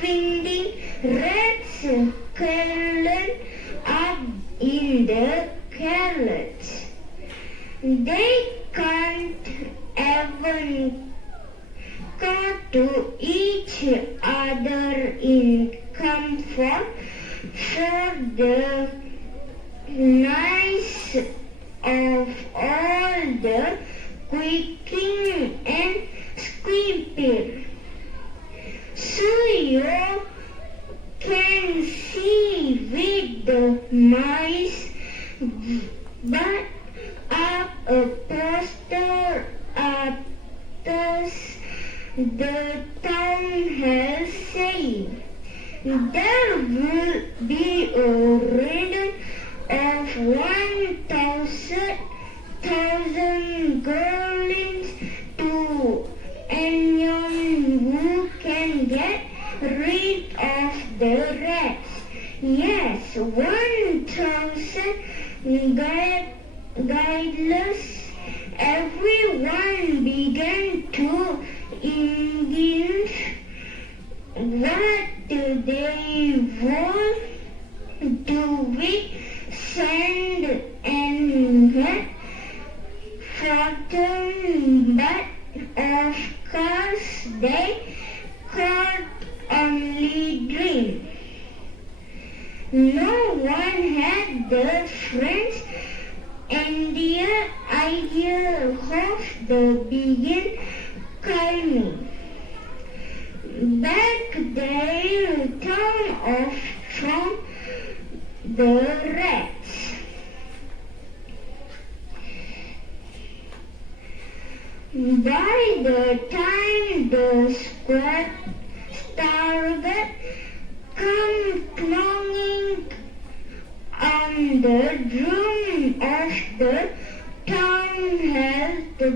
finding rats curled up in the carrots. They can't even got to each other in comfort for the nice of all the quaking and squeaking. So you can see with the mice, but up a poster up the town has said there will be a riddle of 1,000 girlings to anyone who can get rid of the rats. Yes, 1,000 guideless. Everyone began to engage what they want to with sand and fortune, but of course they could only dream. No one had the friends and the idea of the begin coming. Back they turn off from the rats. By the time the squad started come clanging on the drum of the town held the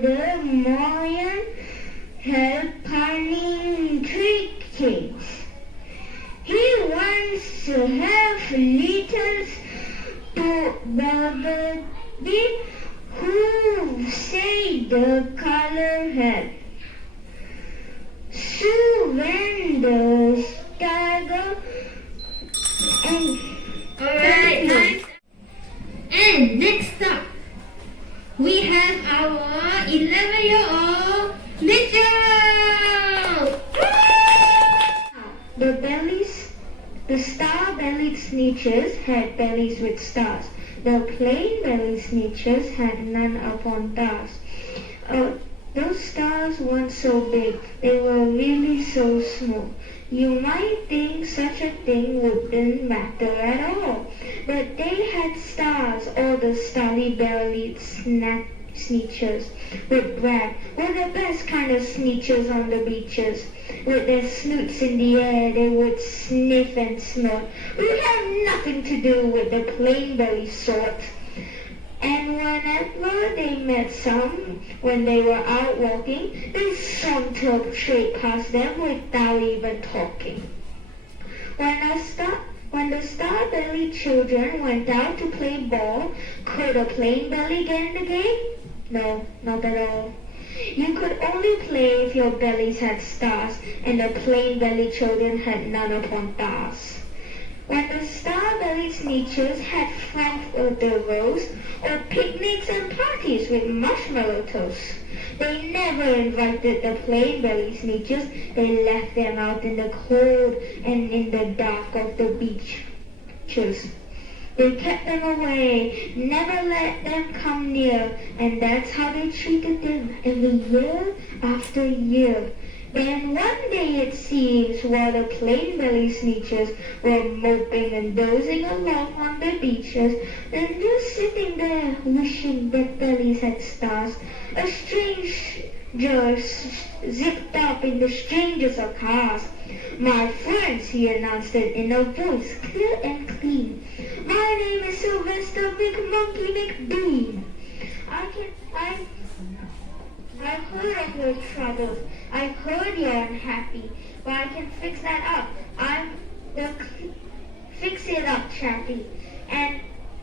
Moyan held punning trickings. He wants to have littles to Babadi who say the color head. So when the tiger and Alright, nice. And next up, we have our 11-year-old Mitchell! The star-bellied sneetches had bellies with stars. The plain-bellied sneetches had none upon stars. Those stars weren't so big. They were really so small. You might think such a thing wouldn't matter at all. But they had stars, all the starry-bellied sneetches would brag. We're the best kind of sneetches on the beaches. With their snoots in the air, they would sniff and snort. We have nothing to do with the plain-bellied sort. And whenever they met some, when they were out walking, they sauntered straight past them without even talking. When the star-bellied children went out to play ball, could a plain belly get in the game? No, not at all. You could only play if your bellies had stars, and the plain-bellied children had none upon stars. When the star-bellied sneetches had frankfurter roast, or picnics and parties with marshmallow toast, they never invited the plain-bellied sneetches. They left them out in the cold and in the dark of the beaches. They kept them away, never let them come near, and that's how they treated them every year after year. Then one day it seems, while the plain-bellied sneetches were moping and dozing along on the beaches, and just sitting there wishing their bellies had stars, a stranger zipped up in the strangest of cars. "My friends," he announced it in a voice clear and clean, "my name is Sylvester McMonkey McBean. I've heard of your troubles. I've heard you're unhappy, but I can fix that up. I'm the fix-it-up chappy, and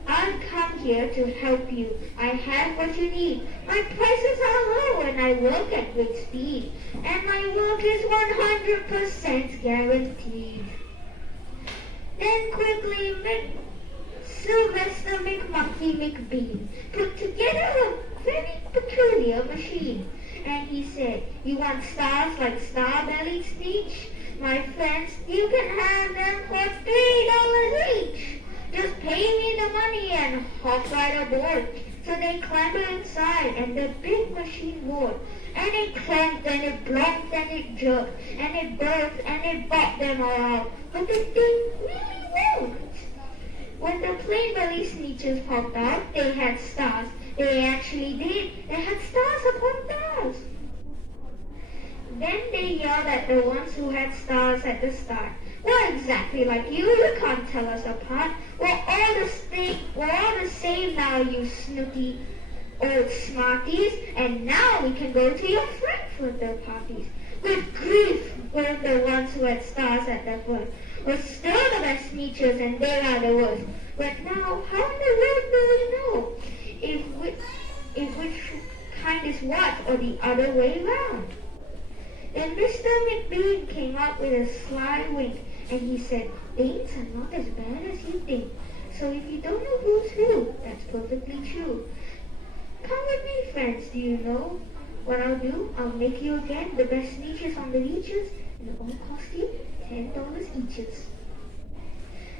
I've come here to help you. I have what you need. My prices are low and I work at great speed, and my work is 100% guaranteed." Then quickly Sylvester McMonkey McBean put together a very peculiar machine. And he said, "You want stars like star-bellied sneetch? My friends, you can have them for $3 each. Just pay me the money and hop right aboard." So they clambered inside, and the big machine roared. And it clanked, and it blocked, and it jerked, and it burst, and it bopped them all out. But the thing really worked. When the plain-bellied sneetches popped out, they had stars. They actually did. They had stars upon stars. Then they yelled at the ones who had stars at the start. "We're exactly like you. You can't tell us apart. We're all the same now, you snooty old smarties. And now we can go to your Frankfurter parties." With grief, were the ones who had stars at their foot. We're still the best sneetches, and they are the worst. But now, how in the world do we know if which kind is what, or the other way round? Then Mr. McBean came up with a sly wink, and he said, "Things are not as bad as you think. So if you don't know who's who, that's perfectly true. Come with me, friends. Do you know what I'll do? I'll make you again the best sneetches on the beaches, and it all cost you $10 each."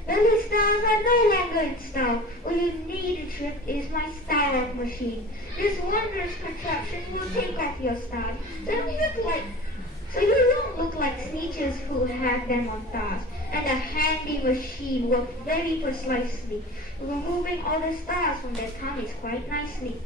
The stars are no longer in style. All you need to trip is my star-off machine. This wondrous contraption will take off your stars, so you don't look like sneetches who have them on stars. And the handy machine worked very precisely, removing all the stars from their tummies quite nicely.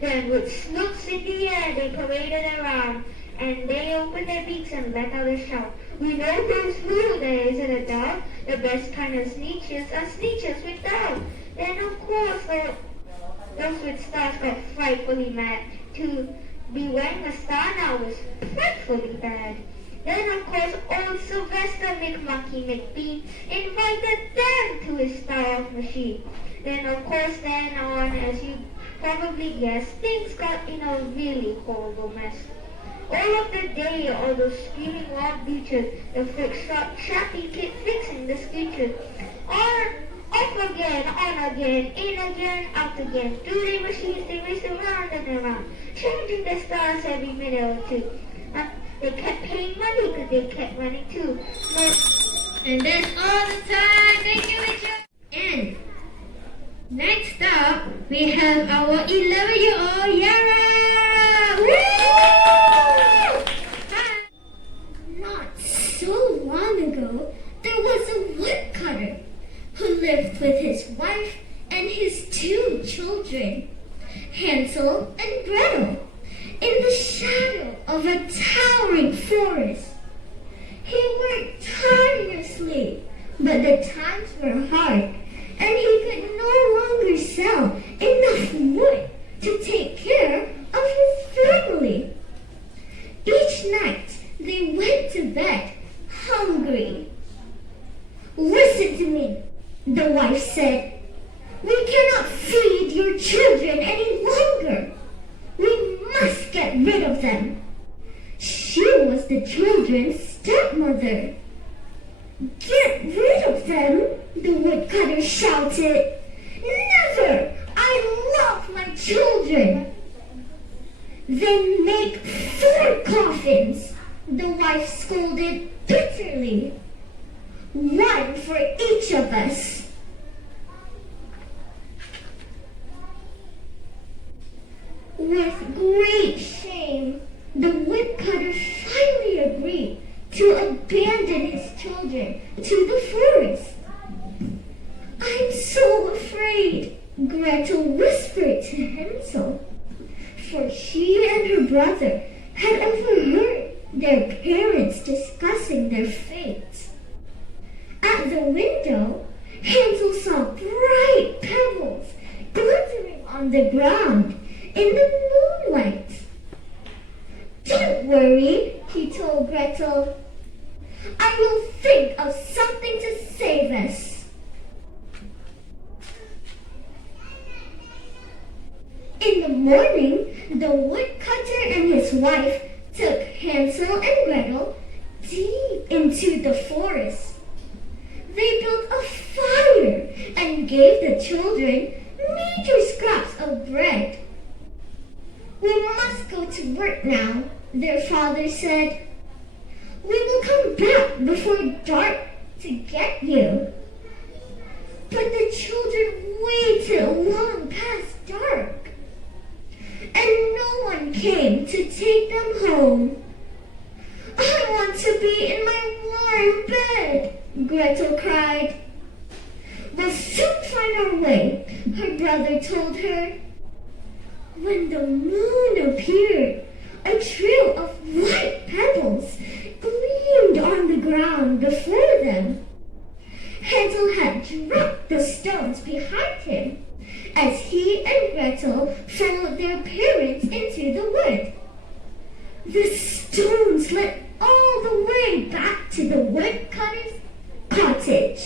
Then with snoots in the air, they paraded around, and they opened their beaks and let out a shout. "We know who's who, there isn't a doubt. The best kind of sneetches are sneetches without." Then of course those with stars got frightfully mad. To be wearing a star now was frightfully bad. Then of course old Sylvester McMonkey McBean invited them to his star-off machine. Then of course then on, as you probably guessed, things got in a really horrible mess. All of the day, all those screaming loud beaches, the shabby kid fixing the screeches, or off again, on again, in again, out again. Two machines, they race around and around, changing the stars every minute or two. They kept paying money because they kept running too. And that's all the time. Thank you, Rachel. And next up, we have our 11-year-old Yara. Woo! Hi. Not so long ago, there was a woodcutter who lived with his wife and his 2 children, Hansel and Gretel, in the shadow of a towering forest. He worked tirelessly, but the times were hard, and he could no longer sell enough wood to take care of his family. Each night, they went to bed hungry. "Listen to me," the wife said. "We cannot feed your children any longer. We must get rid of them." She was the children's stepmother. "Get rid of them?" the woodcutter shouted. "Never! I love my children." "Then make 4 coffins," the wife scolded bitterly. "One for each of us." With great shame, the woodcutter finally agreed to abandon his children to the forest. "I'm so afraid," Gretel whispered to Hansel, for she and her brother had overheard their parents discussing their fate. At the window, Hansel saw bright pebbles glittering on the ground in the moonlight. "Don't worry," he told Gretel. "I will think of something to save us." In the morning, the woodcutter and his wife took Hansel and Gretel deep into the forest. They built a fire and gave the children meager scraps of bread. "We must go to work now," their father said. "We will come back before dark to get you." But the children waited long past dark, and no one came to take them home. "I want to be in my warm bed," Gretel cried. "We'll soon find our way," her brother told her. When the moon appeared, a trail of white pebbles gleamed on the ground before them. Hansel had dropped the stones behind him as he and Gretel followed their parents into the wood. The stones led all the way back to the woodcutter's cottage.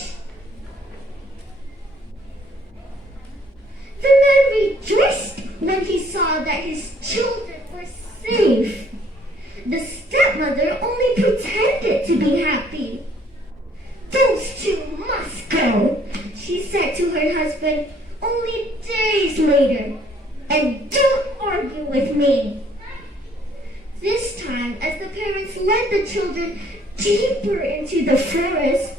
The man rejoiced when he saw that his children were safe. The stepmother only pretended to be happy. "Those 2 must go," she said to her husband only days later. "And don't argue with me." This time, as the parents led the children deeper into the forest,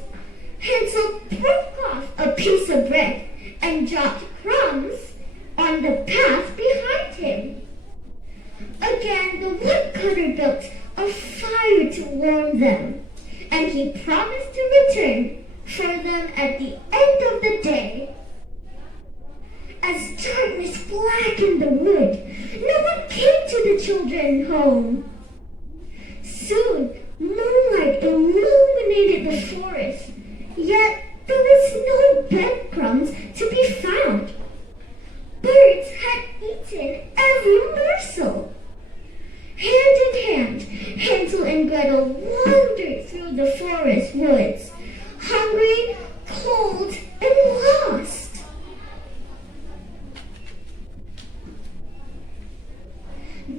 Hansel broke off a piece of bread and dropped crumbs on the path behind him. Again, the woodcutter built a fire to warm them, and he promised to return for them at the end of the day. As darkness blackened the wood, no one came to the children's home. Soon, moonlight illuminated the forest, yet there was no breadcrumbs to be found. Birds had eaten every morsel. Hand in hand, Hansel and Gretel wandered through the forest woods, hungry, cold, and lost.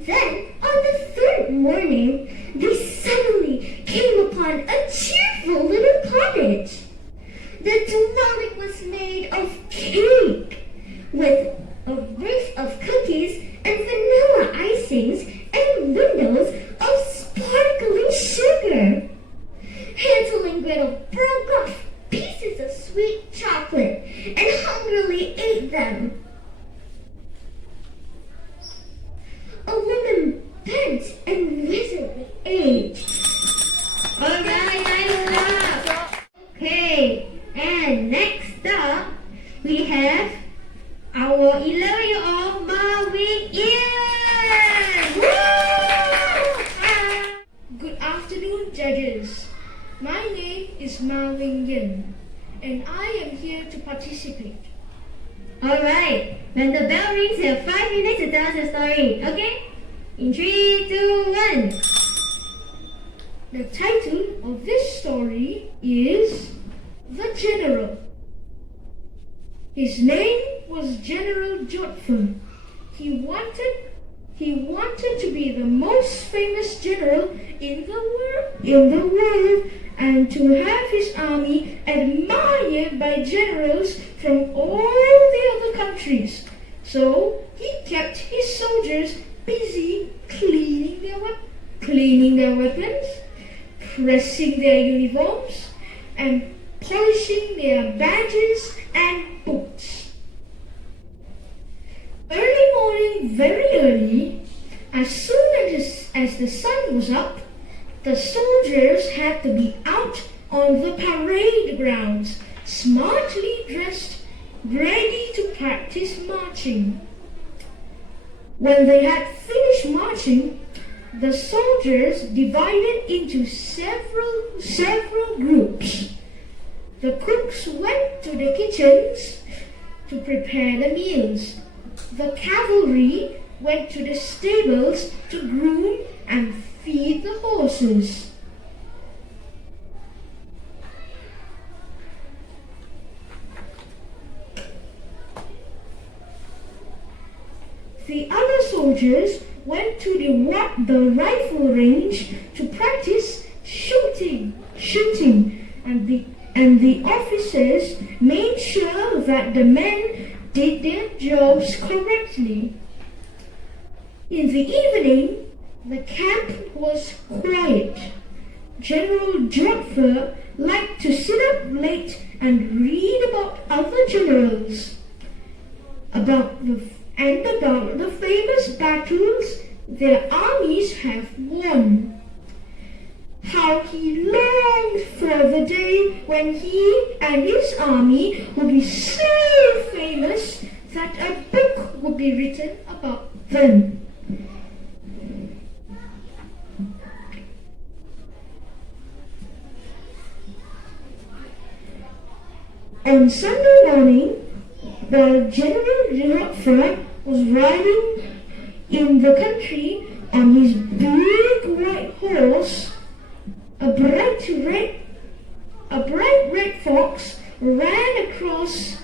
Then, on the third morning, they suddenly came upon a cheerful little cottage. The dwelling was made of cake, with a roof of cookies and vanilla icings and windows of sparkling sugar. Hansel and Gretel broke off pieces of sweet chocolate and hungrily ate them. A woman bent and visibly aged. Alright, nice job. Okay, and next up, we have our 11-year-old Mah Wing Ian. Good afternoon, judges. My name is Mah Wing Ian, and I am here to participate. Alright, when the bell rings, you have 5 minutes to tell us your story, okay? In 3, 2, 1. The title of this story is The General. His name was General Jodhpur. He wanted to be the most famous general in the world and to have his army admired by generals from all the other countries. So he kept his soldiers busy cleaning their weapons, pressing their uniforms, and polishing their badges and boots. Early morning, very early, as soon as the sun was up, the soldiers had to be out on the parade grounds, smartly dressed, ready to practice marching. When they had finished marching, the soldiers divided into several groups. The cooks went to the kitchens to prepare the meals. The cavalry went to the stables to groom and feed the horses. The other soldiers went to the rifle range to practice shooting, and the officers made sure that the men did their jobs correctly. In the evening, the camp was quiet. General Jodhpur liked to sit up late and read about other generals, about the famous battles their armies have won. How he longed for the day when he and his army would be so famous that a book would be written about them. On Sunday morning, while General Jodhpur was riding in the country on his big white horse, a bright red fox ran across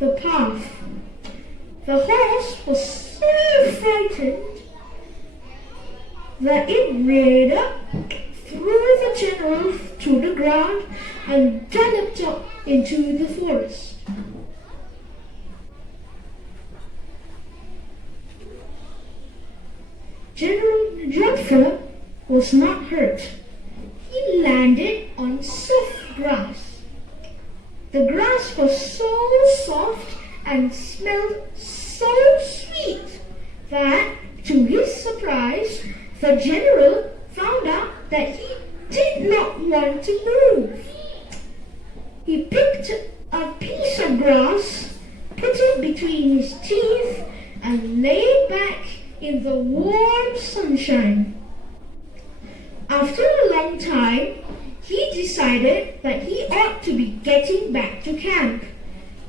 the path. The horse was so frightened that it reared up, threw the general to the ground, and galloped up into the forest. General Jodhpur was not hurt. He landed on soft grass. The grass was so soft and smelled so sweet that, to his surprise, the general found out that he did not want to move. He picked a piece of grass, put it between his teeth, and lay back in the warm sunshine. After a long time, he decided that he ought to be getting back to camp.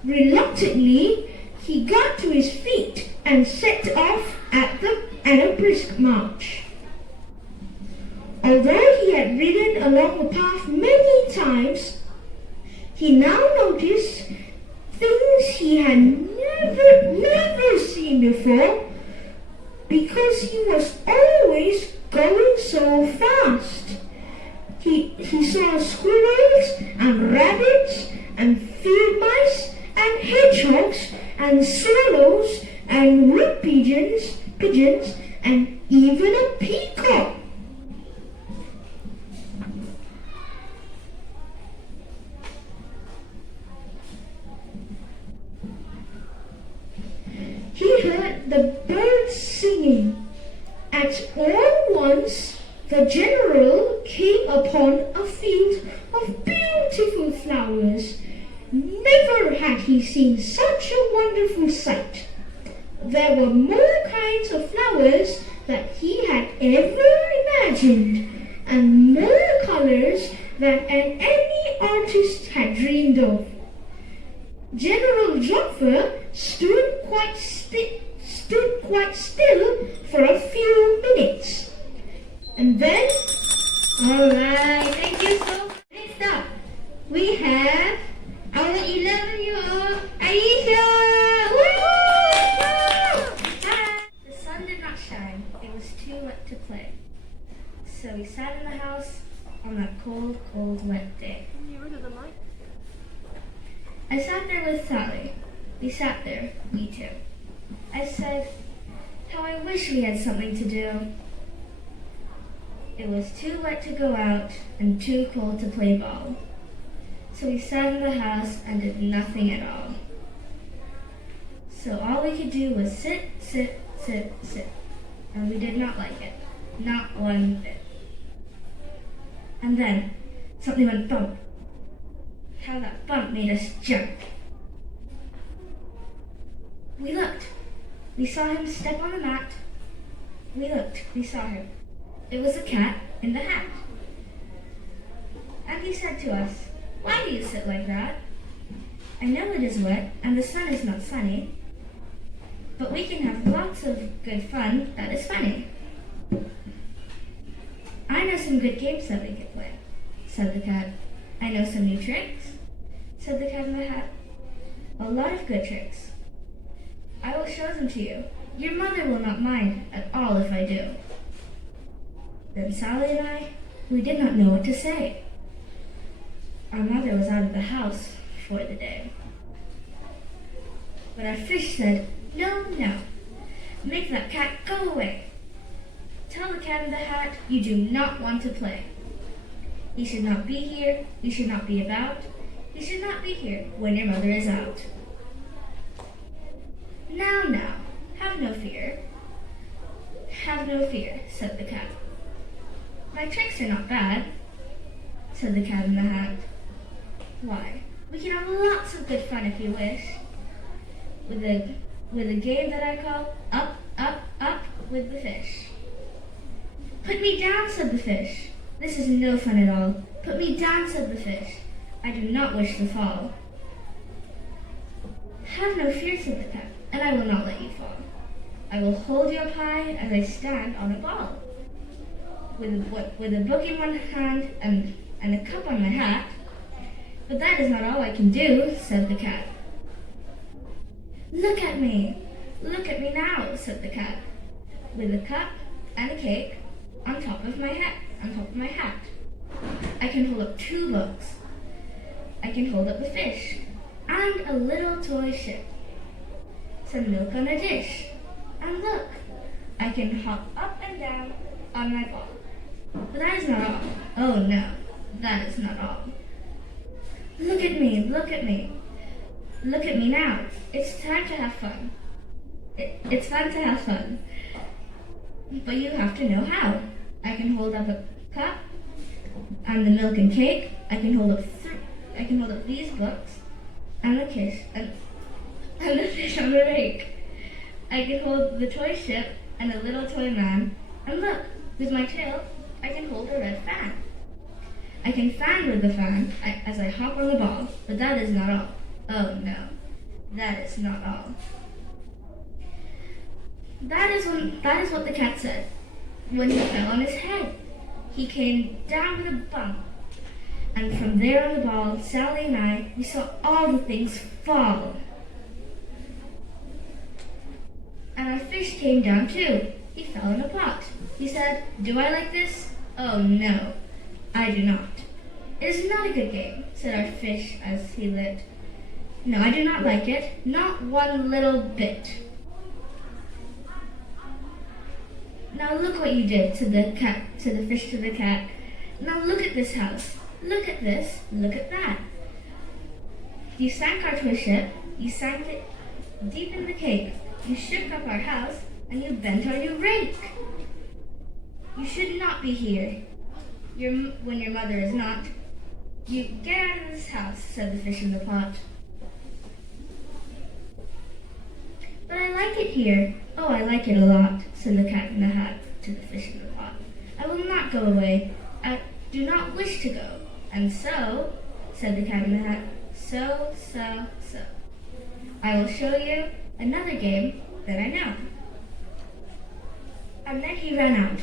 Reluctantly, he got to his feet and set off at a brisk march. Although he had ridden along the path many times, he now noticed things he had never seen before, because he was always going so fast. He saw squirrels and rabbits and field mice and hedgehogs and swallows and wood pigeons, and even a peacock. He heard the birds singing. At all once, the general came upon a field of beautiful flowers. Never had he seen such a wonderful sight. There were more kinds of flowers than he had ever imagined, and more colors than any artist had dreamed of. General Jodhpur stood quite still for a few minutes. And then, Alright, thank you so much. Next up, we have our 11-year-old Aisha! Woo! Hi! The sun did not shine. It was too wet to play. So we sat in the house on that cold, cold, wet day. I sat there with Sally. We sat there, we two. I said, how I wish we had something to do. It was too wet to go out and too cold to play ball. So we sat in the house and did nothing at all. So all we could do was sit. And we did not like it. Not one bit. And then something went bump. How that bump made us jump. We looked. We saw him step on the mat. We looked. We saw him. It was a cat in the hat. And he said to us, why do you sit like that? I know it is wet and the sun is not sunny, but we can have lots of good fun that is funny. I know some good games that we could play, said the cat. I know some new tricks, said the cat in the hat. A lot of good tricks. I will show them to you. Your mother will not mind at all if I do. Then Sally and I, we did not know what to say. Our mother was out of the house for the day. But our fish said, no, make that cat go away. Tell the cat in the hat you do not want to play. He should not be here, he should not be about, he should not be here when your mother is out. Now, have no fear. Have no fear, said the cat. My tricks are not bad, said the cat in the hat. Why, we can have lots of good fun if you wish. With a game that I call Up with the Fish. Put me down, said the fish. This is no fun at all. Put me down, said the fish. I do not wish to fall. Have no fear, said the cat, and I will not let you fall. I will hold your pie as I stand on a ball. With a book in one hand and a cup on my hat. But that is not all I can do, said the cat. Look at me now, said the cat, with a cup and a cake on top of my hat. I can hold up 2 books. I can hold up a fish and a little toy ship. Some milk on a dish. And look, I can hop up and down on my ball. But that is not all. Oh no, that is not all. Look at me. Look at me now. It's time to have fun. It's fun to have fun. But you have to know how. I can hold up a cup and the milk and cake. I can hold up these books and the fish on the rake. I can hold the toy ship and a little toy man. And look, with my tail, I can hold a red fan. I can fan with the fan as I hop on the ball, but that is not all. Oh no, that is not all. That is what the cat said when he fell on his head. He came down with a bump, and from there on the ball, Sally and I, we saw all the things fall. And our fish came down too. He fell in a pot. He said, "Do I like this? Oh no, I do not." "It is not a good game," said our fish as he lit. "No, I do not like it, not one little bit." "Now look what you did," said the fish to the cat. "Now look at this house. Look at this. Look at that. You sank our toy ship. You sank it deep in the cake. You shook up our house, and you bent our new rake. You should not be here when your mother is not. You get out of this house," said the fish in the pot. "But I like it here." "Oh, I like it a lot," said the cat in the hat to the fish in the pot. "I will not go away. I do not wish to go. And so," said the cat in the hat, so, "I will show you another game that I know." And then he ran out.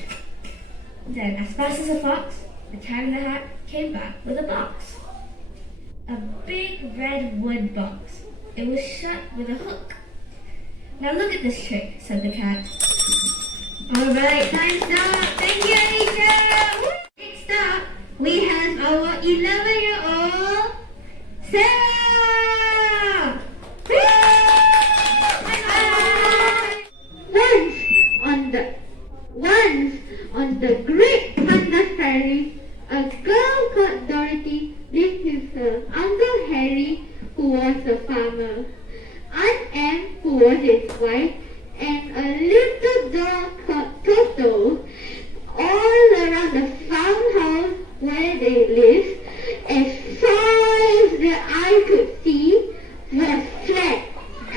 Then, as fast as a fox, the cat in the hat came back with a box. A big red wood box. It was shut with a hook. "Now look at this trick," said the cat. Alright, time's up. Thank you, Aisha. Next up, we have our 11-year-old Sarah. Once on the Great Thunder Ferry, a girl called Dorothy lived with her Uncle Harry, who was a farmer, Aunt Em, who was his wife, and a little dog called Toto. All around the farmhouse where they lived, as far as the eye could see, was flat,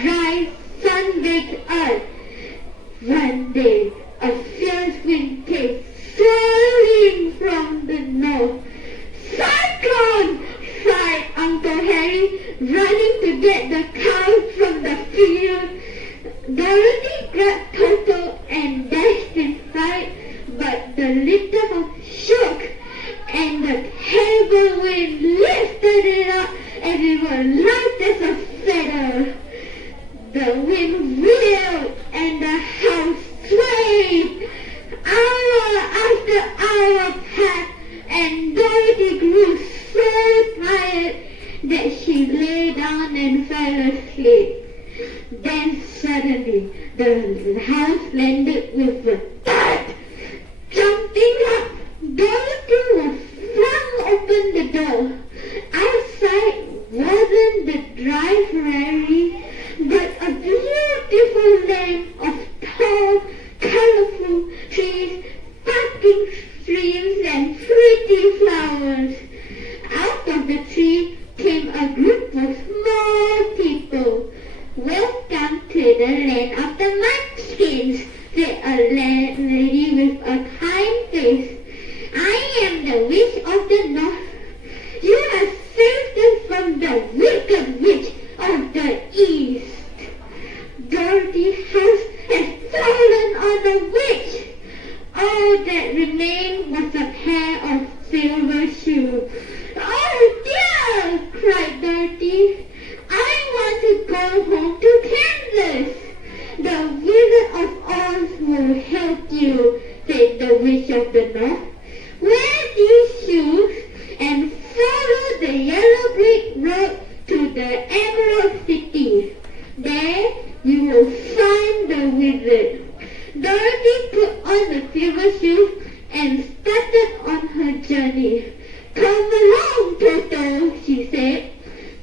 dry, sun-baked earth. One day, a fierce wind came swirling from the north. "Cyclone!" cried Uncle Harry, running to get the cows from the field. Dorothy grabbed Toto and dashed in fright, but the little house shook, and the terrible wind lifted it up as it was light as a feather. The wind wheeled and the house swayed. Hour after hour passed, and Dorothy grew so tired that she lay down and fell asleep. Then suddenly the house landed with a thud. Jumping up, Dorothy was flung open the door. Outside wasn't the dry prairie, but a beautiful land of tall, colorful trees, sparkling streams, and pretty flowers. Out of the tree came a group of small people. "Welcome to the land of the Munchkins," said a lady with a kind face. "I am the witch of the north. You have saved us from the wicked witch of the east." Dorothy's house has fallen on a witch. All that remained was a pair of silver shoes. "Oh dear!" cried Dorothy. "I want to go home to Kansas." "The Wizard of Oz will help you," said the Witch of the North. "Wear these shoes and follow the yellow brick road to the Emerald City. There you will find the wizard." Dorothy put on the silver shoes and started on her journey. "Come along, Toto," she said.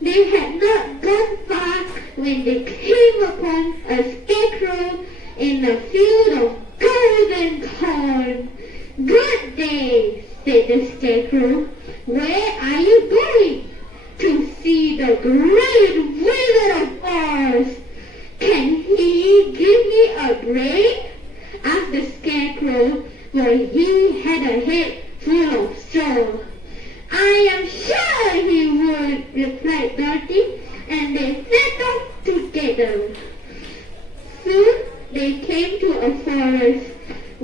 They had not gone far when they came upon a scarecrow in a field of golden corn. "Good day," said the scarecrow. "Where are you going?" "To see the great Wizard of Oz." "Can he give me a break?" asked the scarecrow, for he had a head full of straw. "I am sure he would," replied Dorothy, and they set off together. Soon they came to a forest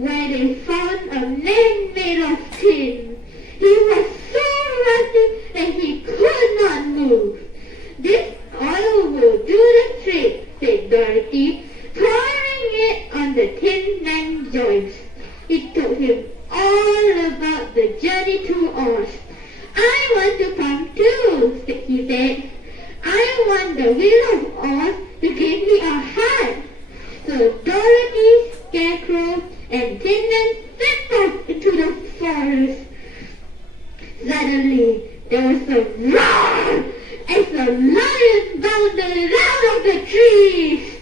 where they found a man made of tin. He was so rusty that he could not move. "This oil will do the trick," said Dorothy, pouring it on the tin man joins. It told him all about the journey to Oz. I want to come too, he said. I want the Wheel of Oz to give me a hand. So Dorothy, Scarecrow, and Tin Man set off into the forest. Suddenly, there was a roar as the lion bounded out of the trees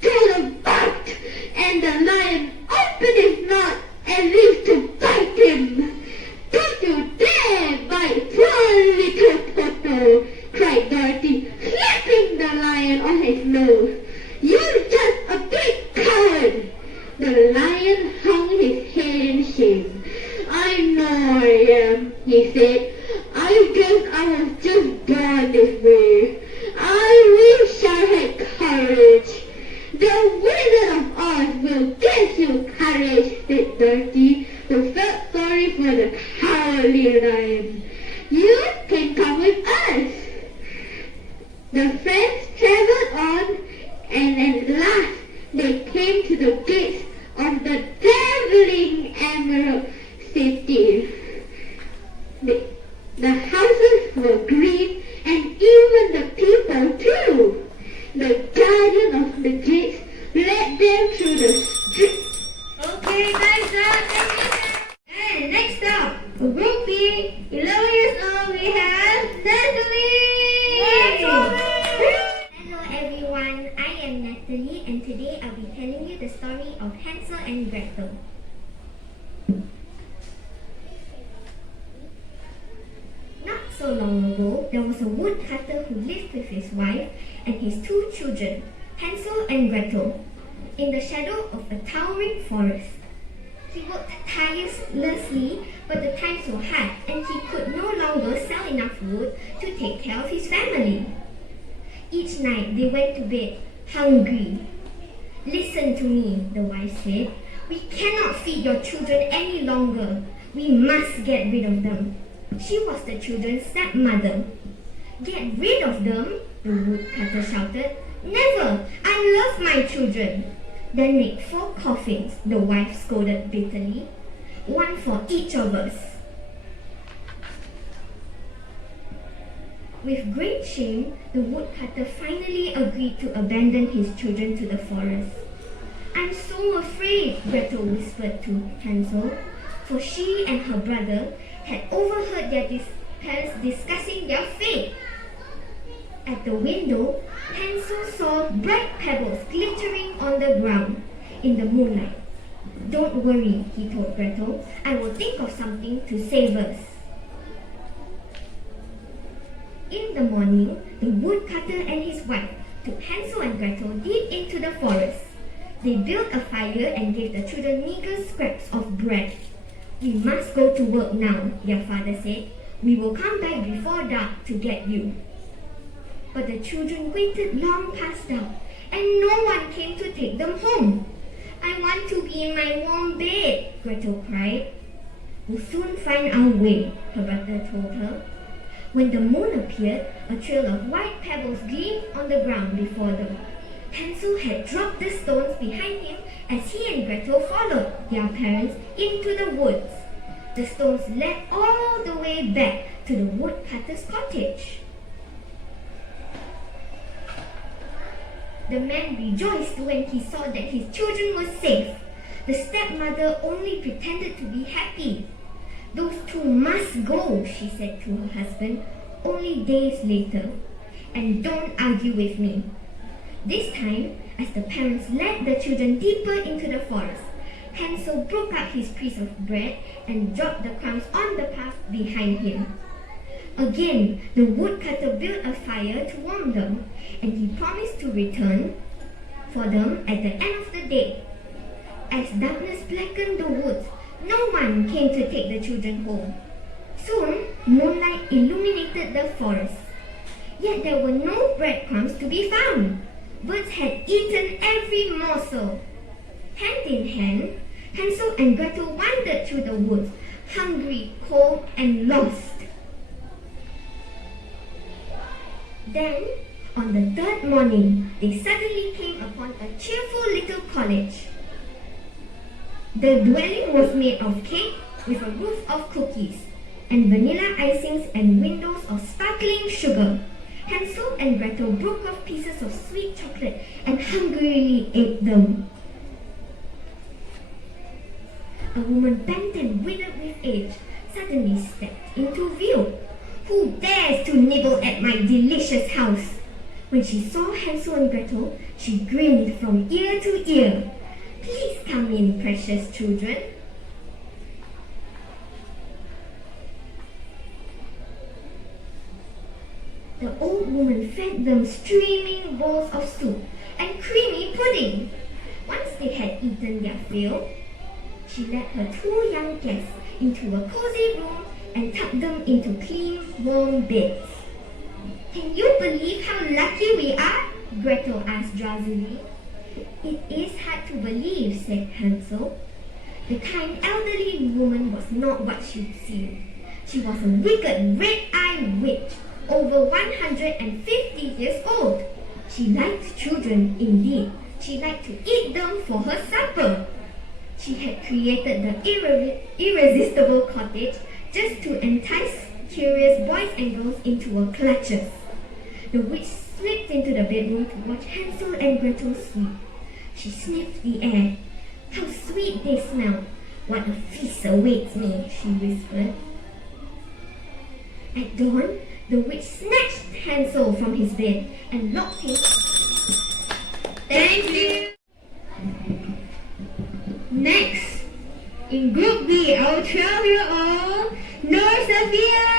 to the boat, and the lion opened his mouth as if to bite him. Don't you dare bite poor little Toto, cried Dorothy, slapping the lion on his nose. You're just a big coward. The lion hung his head in shame. I know I am, he said. I guess I was just born this way. I wish I had courage. The Wizard of Oz will give you courage, said Dorothy, who felt sorry for the cowardly lion. You can come with us. The friends traveled on, and at last they came to the gates of the dazzling Emerald City. The houses were green, and even the people too. The guardian of the gates led them through the streets. Okay, nice job. And next up, for Group B, 11 years old, we have Natalie. Hello everyone, I am Natalie and today I'll be telling you the story of Hansel and Gretel. Not so long ago, there was a woodcutter who lived with his wife and his 2 children, Hansel and Gretel, in the shadow of a towering forest. He worked tirelessly, but the times were hard and he could no longer sell enough wood to take care of his family. Each night they went to bed hungry. Listen to me, the wife said. We cannot feed your children any longer. We must get rid of them. She was the children's stepmother. Get rid of them, the woodcutter shouted. Never! I love my children. Then make 4 coffins, the wife scolded bitterly. 1 for each of us. With great shame, the woodcutter finally agreed to abandon his children to the forest. I'm so afraid, Gretel whispered to Hansel, for she and her brother had overheard their parents discussing their fate. At the window, Hansel saw bright pebbles glittering on the ground in the moonlight. Don't worry, he told Gretel. I will think of something to save us. In the morning, the woodcutter and his wife took Hansel and Gretel deep into the forest. They built a fire and gave the children meager scraps of bread. We must go to work now, their father said. We will come back before dark to get you. But the children waited long past dark, and no one came to take them home. I want to be in my warm bed, Gretel cried. We'll soon find our way, her brother told her. When the moon appeared, a trail of white pebbles gleamed on the ground before them. Hansel had dropped the stones behind him as he and Gretel followed their parents into the woods. The stones led all the way back to the woodcutter's cottage. The man rejoiced when he saw that his children were safe. The stepmother only pretended to be happy. Those 2 must go, she said to her husband, only days later. And don't argue with me. This time, as the parents led the children deeper into the forest, Hansel broke up his piece of bread and dropped the crumbs on the path behind him. Again, the woodcutter built a fire to warm them, and he promised to return for them at the end of the day. As darkness blackened the woods, no one came to take the children home. Soon, moonlight illuminated the forest. Yet there were no breadcrumbs to be found. Birds had eaten every morsel. Hand in hand, Hansel and Gretel wandered through the woods, hungry, cold, and lost. Then, on the 3rd morning, they suddenly came upon a cheerful little cottage. The dwelling was made of cake with a roof of cookies, and vanilla icings and windows of sparkling sugar. Hansel and Gretel broke off pieces of sweet chocolate and hungrily ate them. A woman bent and withered with age suddenly stepped into view. Who dares to nibble at my delicious house? When she saw Hansel and Gretel, she grinned from ear to ear. Please come in, precious children. The old woman fed them streaming bowls of soup and creamy pudding. Once they had eaten their fill, she led her two young guests into a cozy room and tucked them into clean, warm beds. Can you believe how lucky we are? Gretel asked drowsily. It is hard to believe, said Hansel. The kind elderly woman was not what she seemed. She was a wicked, red-eyed witch, over 150 years old. She liked children, indeed. She liked to eat them for her supper. She had created the irresistible cottage just to entice curious boys and girls into her clutches. The witch slipped into the bedroom to watch Hansel and Gretel sleep. She sniffed the air. How sweet they smelled. What a feast awaits me, she whispered. At dawn, the witch snatched Hansel from his bed and locked him. Thank you. Next, in Group B, our 12-year-old Nur Safiyyah.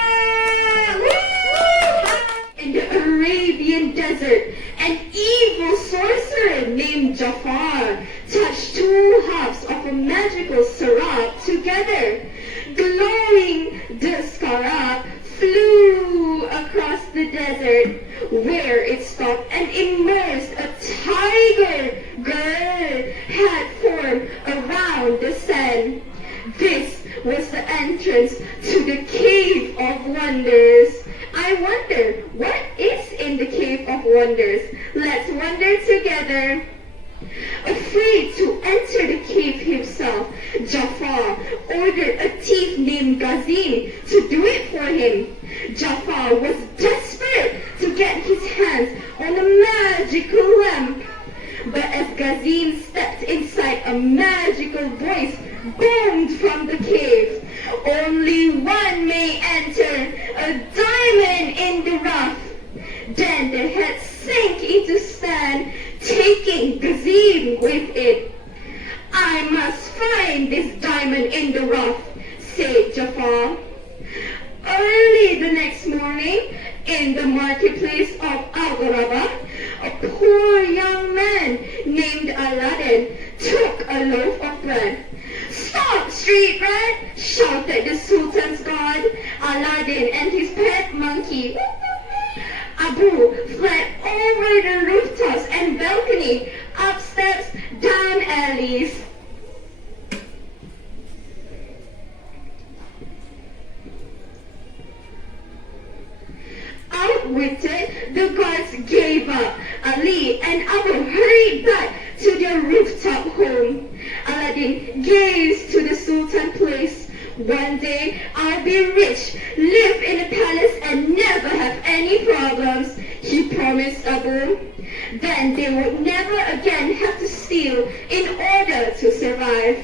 In the Arabian desert, an evil sorcerer named Jafar touched two halves of a magical sarab together. Glowing, the scarab flew across the desert, where it stopped and immersed a tiger girl had formed around the sand. This was the entrance to the Cave of Wonders. I wonder, what is in the Cave of Wonders? Let's wonder together. Afraid to enter the cave himself, Jafar ordered a thief named Gazim to do it for him. Jafar was desperate to get his hands on a magical lamp. But as Gazim stepped inside, a magical voice boomed from the cave. Only one may enter, a diamond in the rough. Then the head sank into sand, taking Gazim with it. I must find this diamond in the rough, said Jafar. Early the next morning, in the marketplace of Al-Gharaba, a poor young man named Aladdin took a loaf of bread. Stop, street rat! Shouted the Sultan's guard. Aladdin and his pet monkey Abu fled over the rooftops and balcony, up steps, down alleys. Outwitted, the guards gave up. Ali and Abu hurried back to their rooftop home. Aladdin gazed to the Sultan place. One day I'll be rich, live in a palace and never have any problems, he promised Abu. Then they would never again have to steal in order to survive.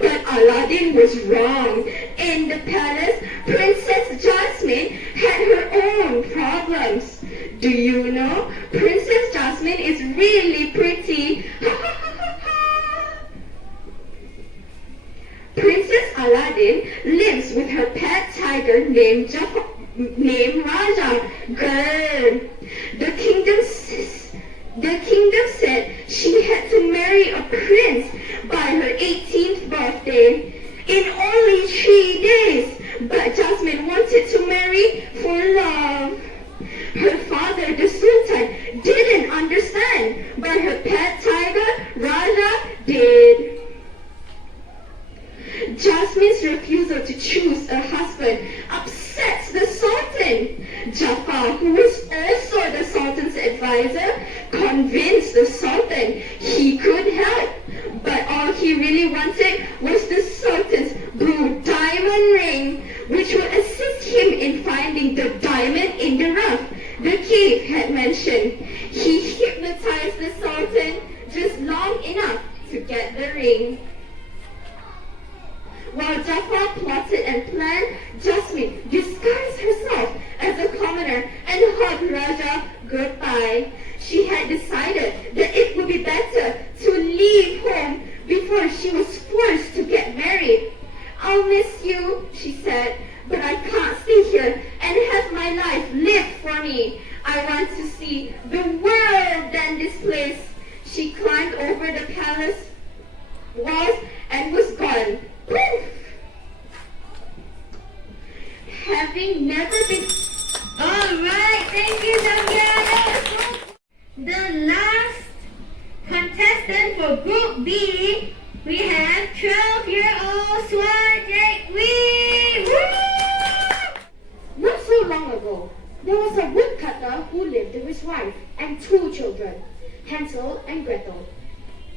But Aladdin was wrong. In the palace, Princess Jasmine had her own problems. Do you know, Princess Jasmine is really pretty. Princess Aladdin lives with her pet tiger named Raja. Girl. The kingdom said she had to marry a prince by her 18th birthday. In only 3 days, but Jasmine wanted to marry for love. Her father, the Sultan, didn't understand, but her pet tiger, Raja, did. Jasmine's refusal to choose a husband upsets the Sultan. Jafar, who was also the Sultan's advisor, convinced the Sultan he could help, but all he he really wanted was the Sultan's blue diamond ring, which would assist him in finding the diamond in the rough the cave had mentioned. He hypnotized the Sultan just long enough to get the ring. While Jafar plotted and planned, Jasmine disguised herself as a commoner and hugged Raja goodbye. She had decided that it would be better to leave home before she was forced to get married. "I'll miss you," she said, "but I can't stay here and have my life lived for me. I want to see the world than this place." She climbed over the palace walls and was gone. Poof! Having never been... Alright, thank you, Safea. The last contestant for Group B, we have 12-year-old Suah Jake Wee. Woo! Not so long ago, there was a woodcutter who lived with his wife and 2 children, Hansel and Gretel.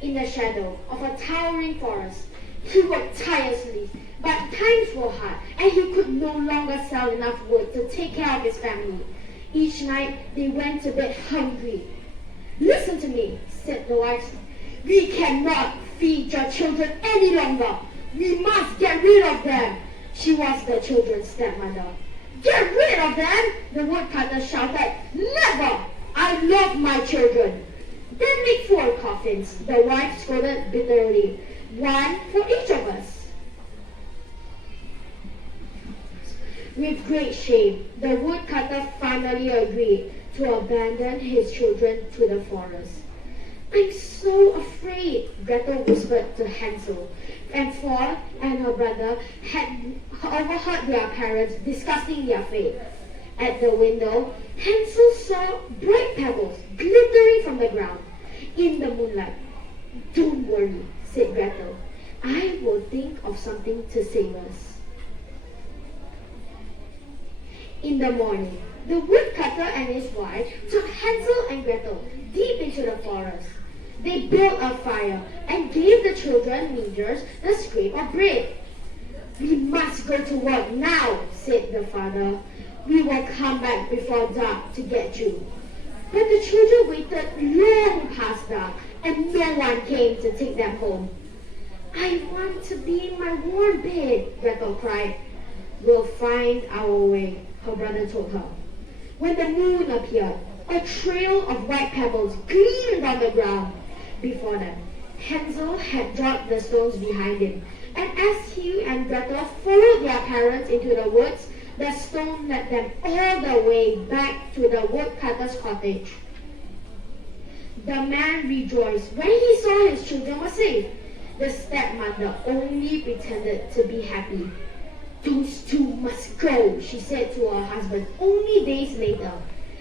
In the shadow of a towering forest, he worked tirelessly, but times were hard and he could no longer sell enough wood to take care of his family. Each night, they went to bed hungry. "Listen to me," said the wife. "We cannot feed your children any longer. We must get rid of them." She was the children's stepmother. "Get rid of them?" the woodcutter shouted. "Never! I love my children." "Then make 4 coffins," the wife scolded bitterly. "One for each of us." With great shame, the woodcutter finally agreed to abandon his children to the forest. "I'm so afraid," Gretel whispered to Hansel, and Thor and her brother had overheard their parents discussing their fate. At the window, Hansel saw bright pebbles glittering from the ground in the moonlight. "Don't worry," said Gretel. "I will think of something to save us." In the morning, the woodcutter and his wife took Hansel and Gretel deep into the forest. They built a fire and gave the children needles the scrape of bread. "We must go to work now," said the father. "We will come back before dark to get you." But the children waited long past dark and no one came to take them home. "I want to be in my warm bed," Gretel cried. "We'll find our way," her brother told her. When the moon appeared, a trail of white pebbles gleamed on the ground before them. Hansel had dropped the stones behind him, and as he and Gretel followed their parents into the woods, the stone led them all the way back to the woodcutter's cottage. The man rejoiced when he saw his children were safe. The stepmother only pretended to be happy. "Those 2 must go," she said to her husband only days later,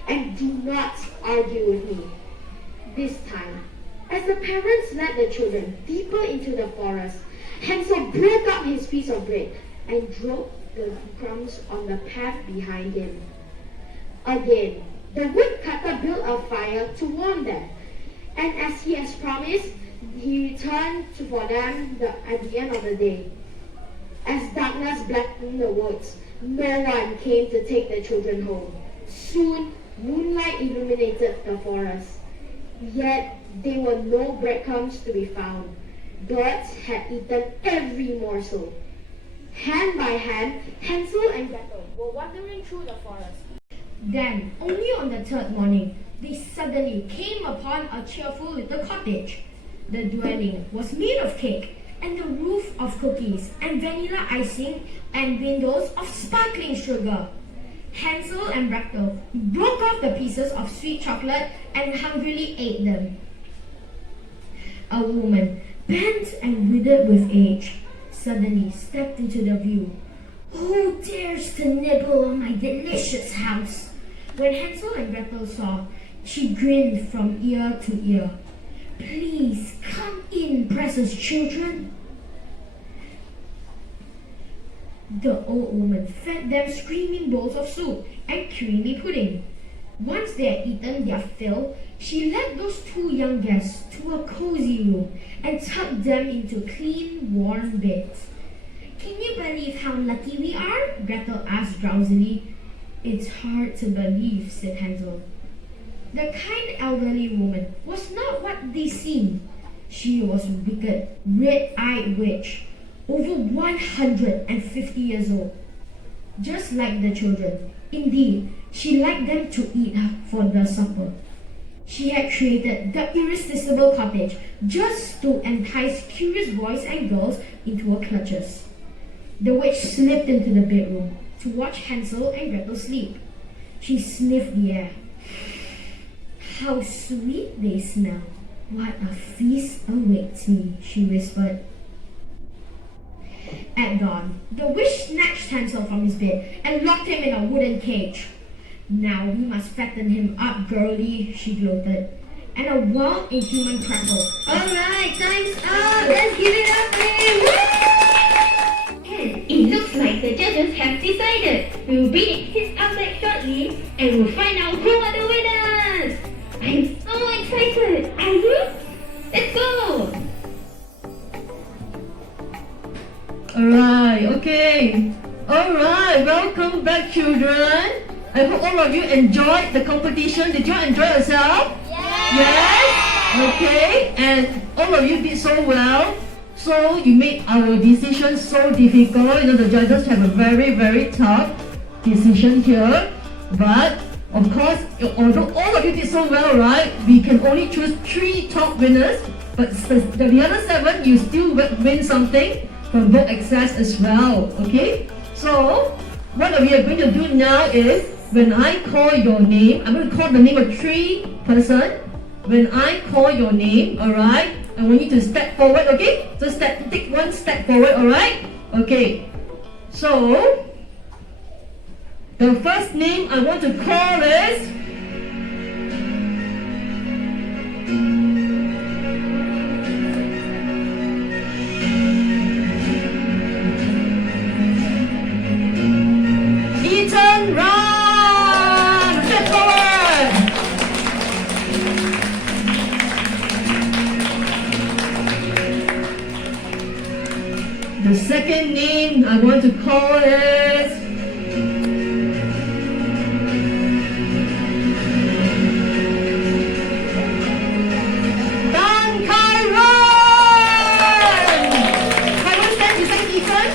"and do not argue with me." This time, as the parents led the children deeper into the forest, Hansel broke up his piece of bread and dropped the crumbs on the path behind him. Again, the woodcutter built a fire to warm them, and as he has promised, he returned for them at the end of the day. As darkness blackened the woods, no one came to take the children home. Soon, moonlight illuminated the forest. Yet, there were no breadcrumbs to be found. Birds had eaten every morsel. Hand by hand, Hansel and Gretel were wandering through the forest. Then, only on the 3rd morning, they suddenly came upon a cheerful little cottage. The dwelling was made of cake, and the roof of cookies, and vanilla icing, and windows of sparkling sugar. Hansel and Gretel broke off the pieces of sweet chocolate and hungrily ate them. A woman, bent and withered with age, suddenly stepped into the view. "Who dares to nibble on my delicious house?" When Hansel and Gretel saw, she grinned from ear to ear. "Please come in, precious children." The old woman fed them screaming bowls of soup and creamy pudding. Once they had eaten their fill, she led those two young guests to a cozy room and tucked them into clean, warm beds. "Can you believe how lucky we are?" Gretel asked drowsily. "It's hard to believe," said Hansel. The kind elderly woman was not what they seemed. She was a wicked, red-eyed witch, over 150 years old. Just like the children, indeed, she liked them to eat for their supper. She had created the irresistible cottage just to entice curious boys and girls into her clutches. The witch slipped into the bedroom to watch Hansel and Gretel sleep. She sniffed the air. "How sweet they smell! What a feast awaits me," she whispered. At dawn, the witch snatched Hansel from his bed and locked him in a wooden cage. "Now we must fatten him up, girlie," she gloated. And a wild inhuman crackle. Alright, time's up! Let's give it up for him! And it looks like the judges have decided. We will bring his outside shortly and we'll find out who are the winners! I'm so excited! Are you? Let's go! Alright, okay. Alright, welcome back, children. I hope all of you enjoyed the competition. Did you enjoy yourself? Yes? Okay, and all of you did so well. So you made our decision so difficult. You know, the judges have a very, very tough decision here. But of course, although all of you did so well, right, we can only choose 3 top winners. But the other 7, you still win something from BookXcess as well. Okay? So what we are going to do now is, when I call your name, I'm going to call the name of 3 person. When I call your name, alright, I want you to step forward, okay? So take 1 step forward, alright? Okay. So the first name I want to call is Ram! Step forward! The second name I want to call is Khye Wen! Khye Wen, stand beside Ethan.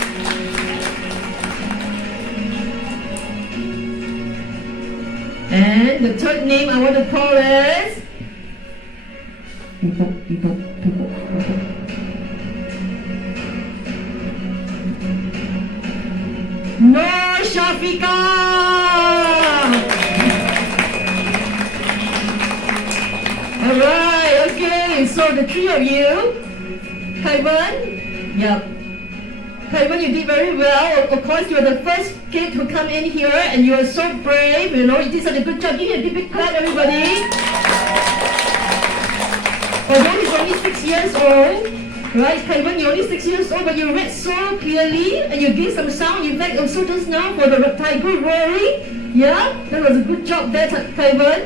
And the third name I want to call is Nur Syafiqah! Alright, okay, so the 3 of you, Khye Wen, yep. Khye Wen, you did very well. Of course, you are the first kid to come in here and you are so brave, you know, you did such a good job. Give me a big clap, everybody. Although he's only 6 years old, right, Khye Wen, you're only 6 years old, but you read so clearly and you gave some sound effect also just now for the tiger roaring. Yeah, that was a good job there, Khye Wen.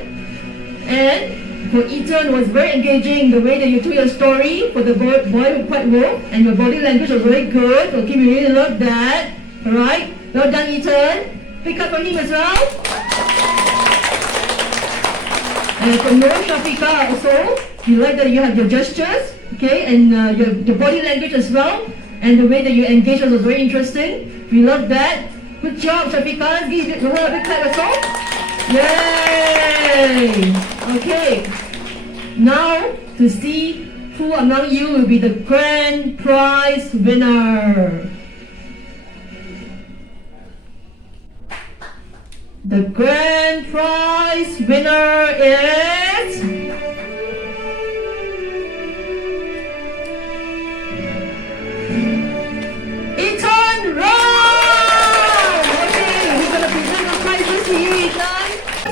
And for Ethan, was very engaging, the way that you told your story for the boy who quite woke, and your body language was very good. Okay, we really love that. Alright, well done, Ethan. Pick up for him as well. And for Nur Syafiqah also, we like that you have your gestures, okay, and your body language as well, and the way that you engage us was very interesting. We love that. Good job, Syafiqah. Give her a big clap as well. Yay! Okay, now to see who among you will be the grand prize winner. The grand prize winner is Ethan Ram! Okay, we're gonna present the prizes to you, Ethan.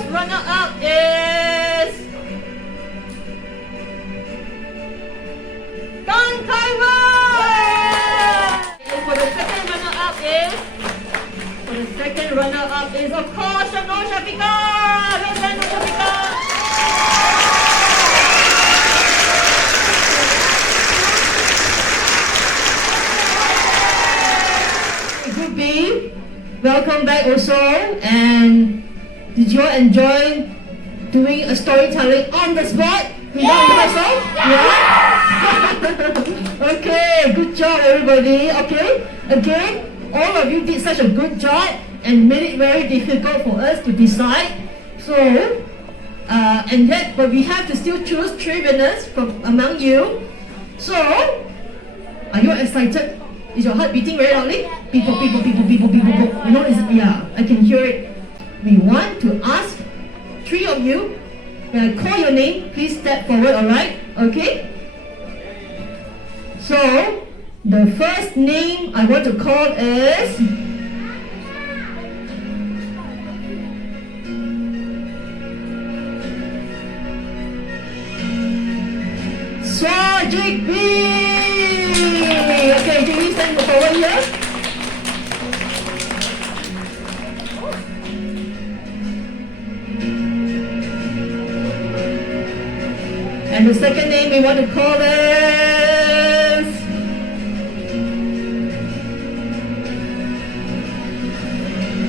Runner-up is Khye Wen! For the second runner-up is, of course, Nur Syafiqah! Well done, Nur Syafiqah! welcome back also. And did you all enjoy doing a storytelling on the spot without rehearsal? Yeah? Okay, good job everybody. Okay, again, all of you did such a good job and made it very difficult for us to decide. So, but we have to still choose 3 winners from among you. So, are you excited? Is your heart beating very loudly? People. You know, yeah, I can hear it. We want to ask 3 of you. When I call your name, please step forward, alright? Okay? So, the first name I want to call is Suah Jake Wee! Okay, can you stand forward here? And the second name we want to call is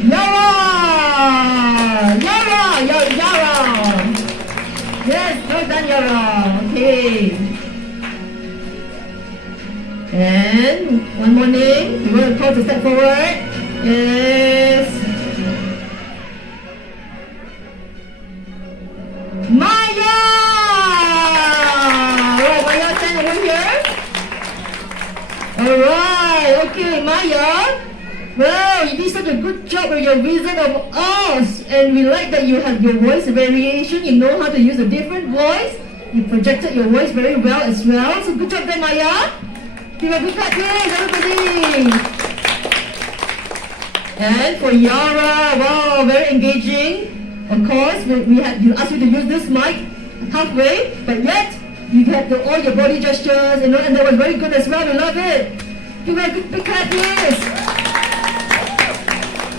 Yara! Yes, well done, Yara. Okay. And one more name we want to call to step forward is Maya! Alright, Maya, stand over here. Alright, okay, Maya. Well, you did such a good job with your Wizard of Oz, and we like that you have your voice variation. You know how to use a different voice. You projected your voice very well as well. So good job there, Maya. Give a big clap, please, everybody. And for Yara, wow, very engaging. Of course, we asked you to use this mic halfway, but yet you had all your body gestures, and that was very good as well. We love it. Give a big clap, please.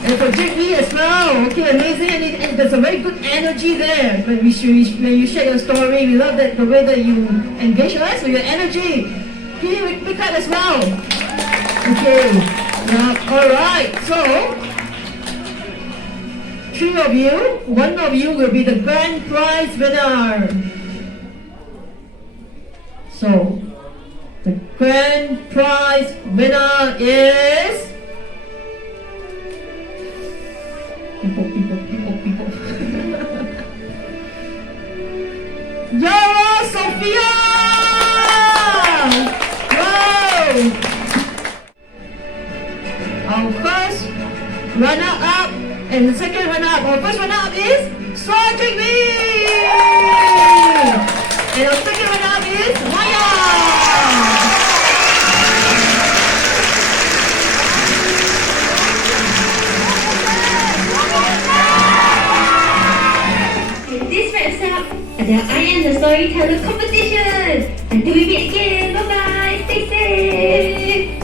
And for Jake Wee as well. Okay, amazing. And there's a very good energy there when you share your story. We love that the way that you engage us with your energy. Give him a big clap as well. Okay. Yeah. Alright. So 3 of you, 1 of you will be the grand prize winner. So the grand prize winner is people. Yara Safea! Wow! Our first runner-up and the second runner-up. Our first runner-up is Suah Jake Wee! And our second runner-up is Maya! This wraps up the I Am the Storyteller Competition. Until we meet again, bye bye, stay safe.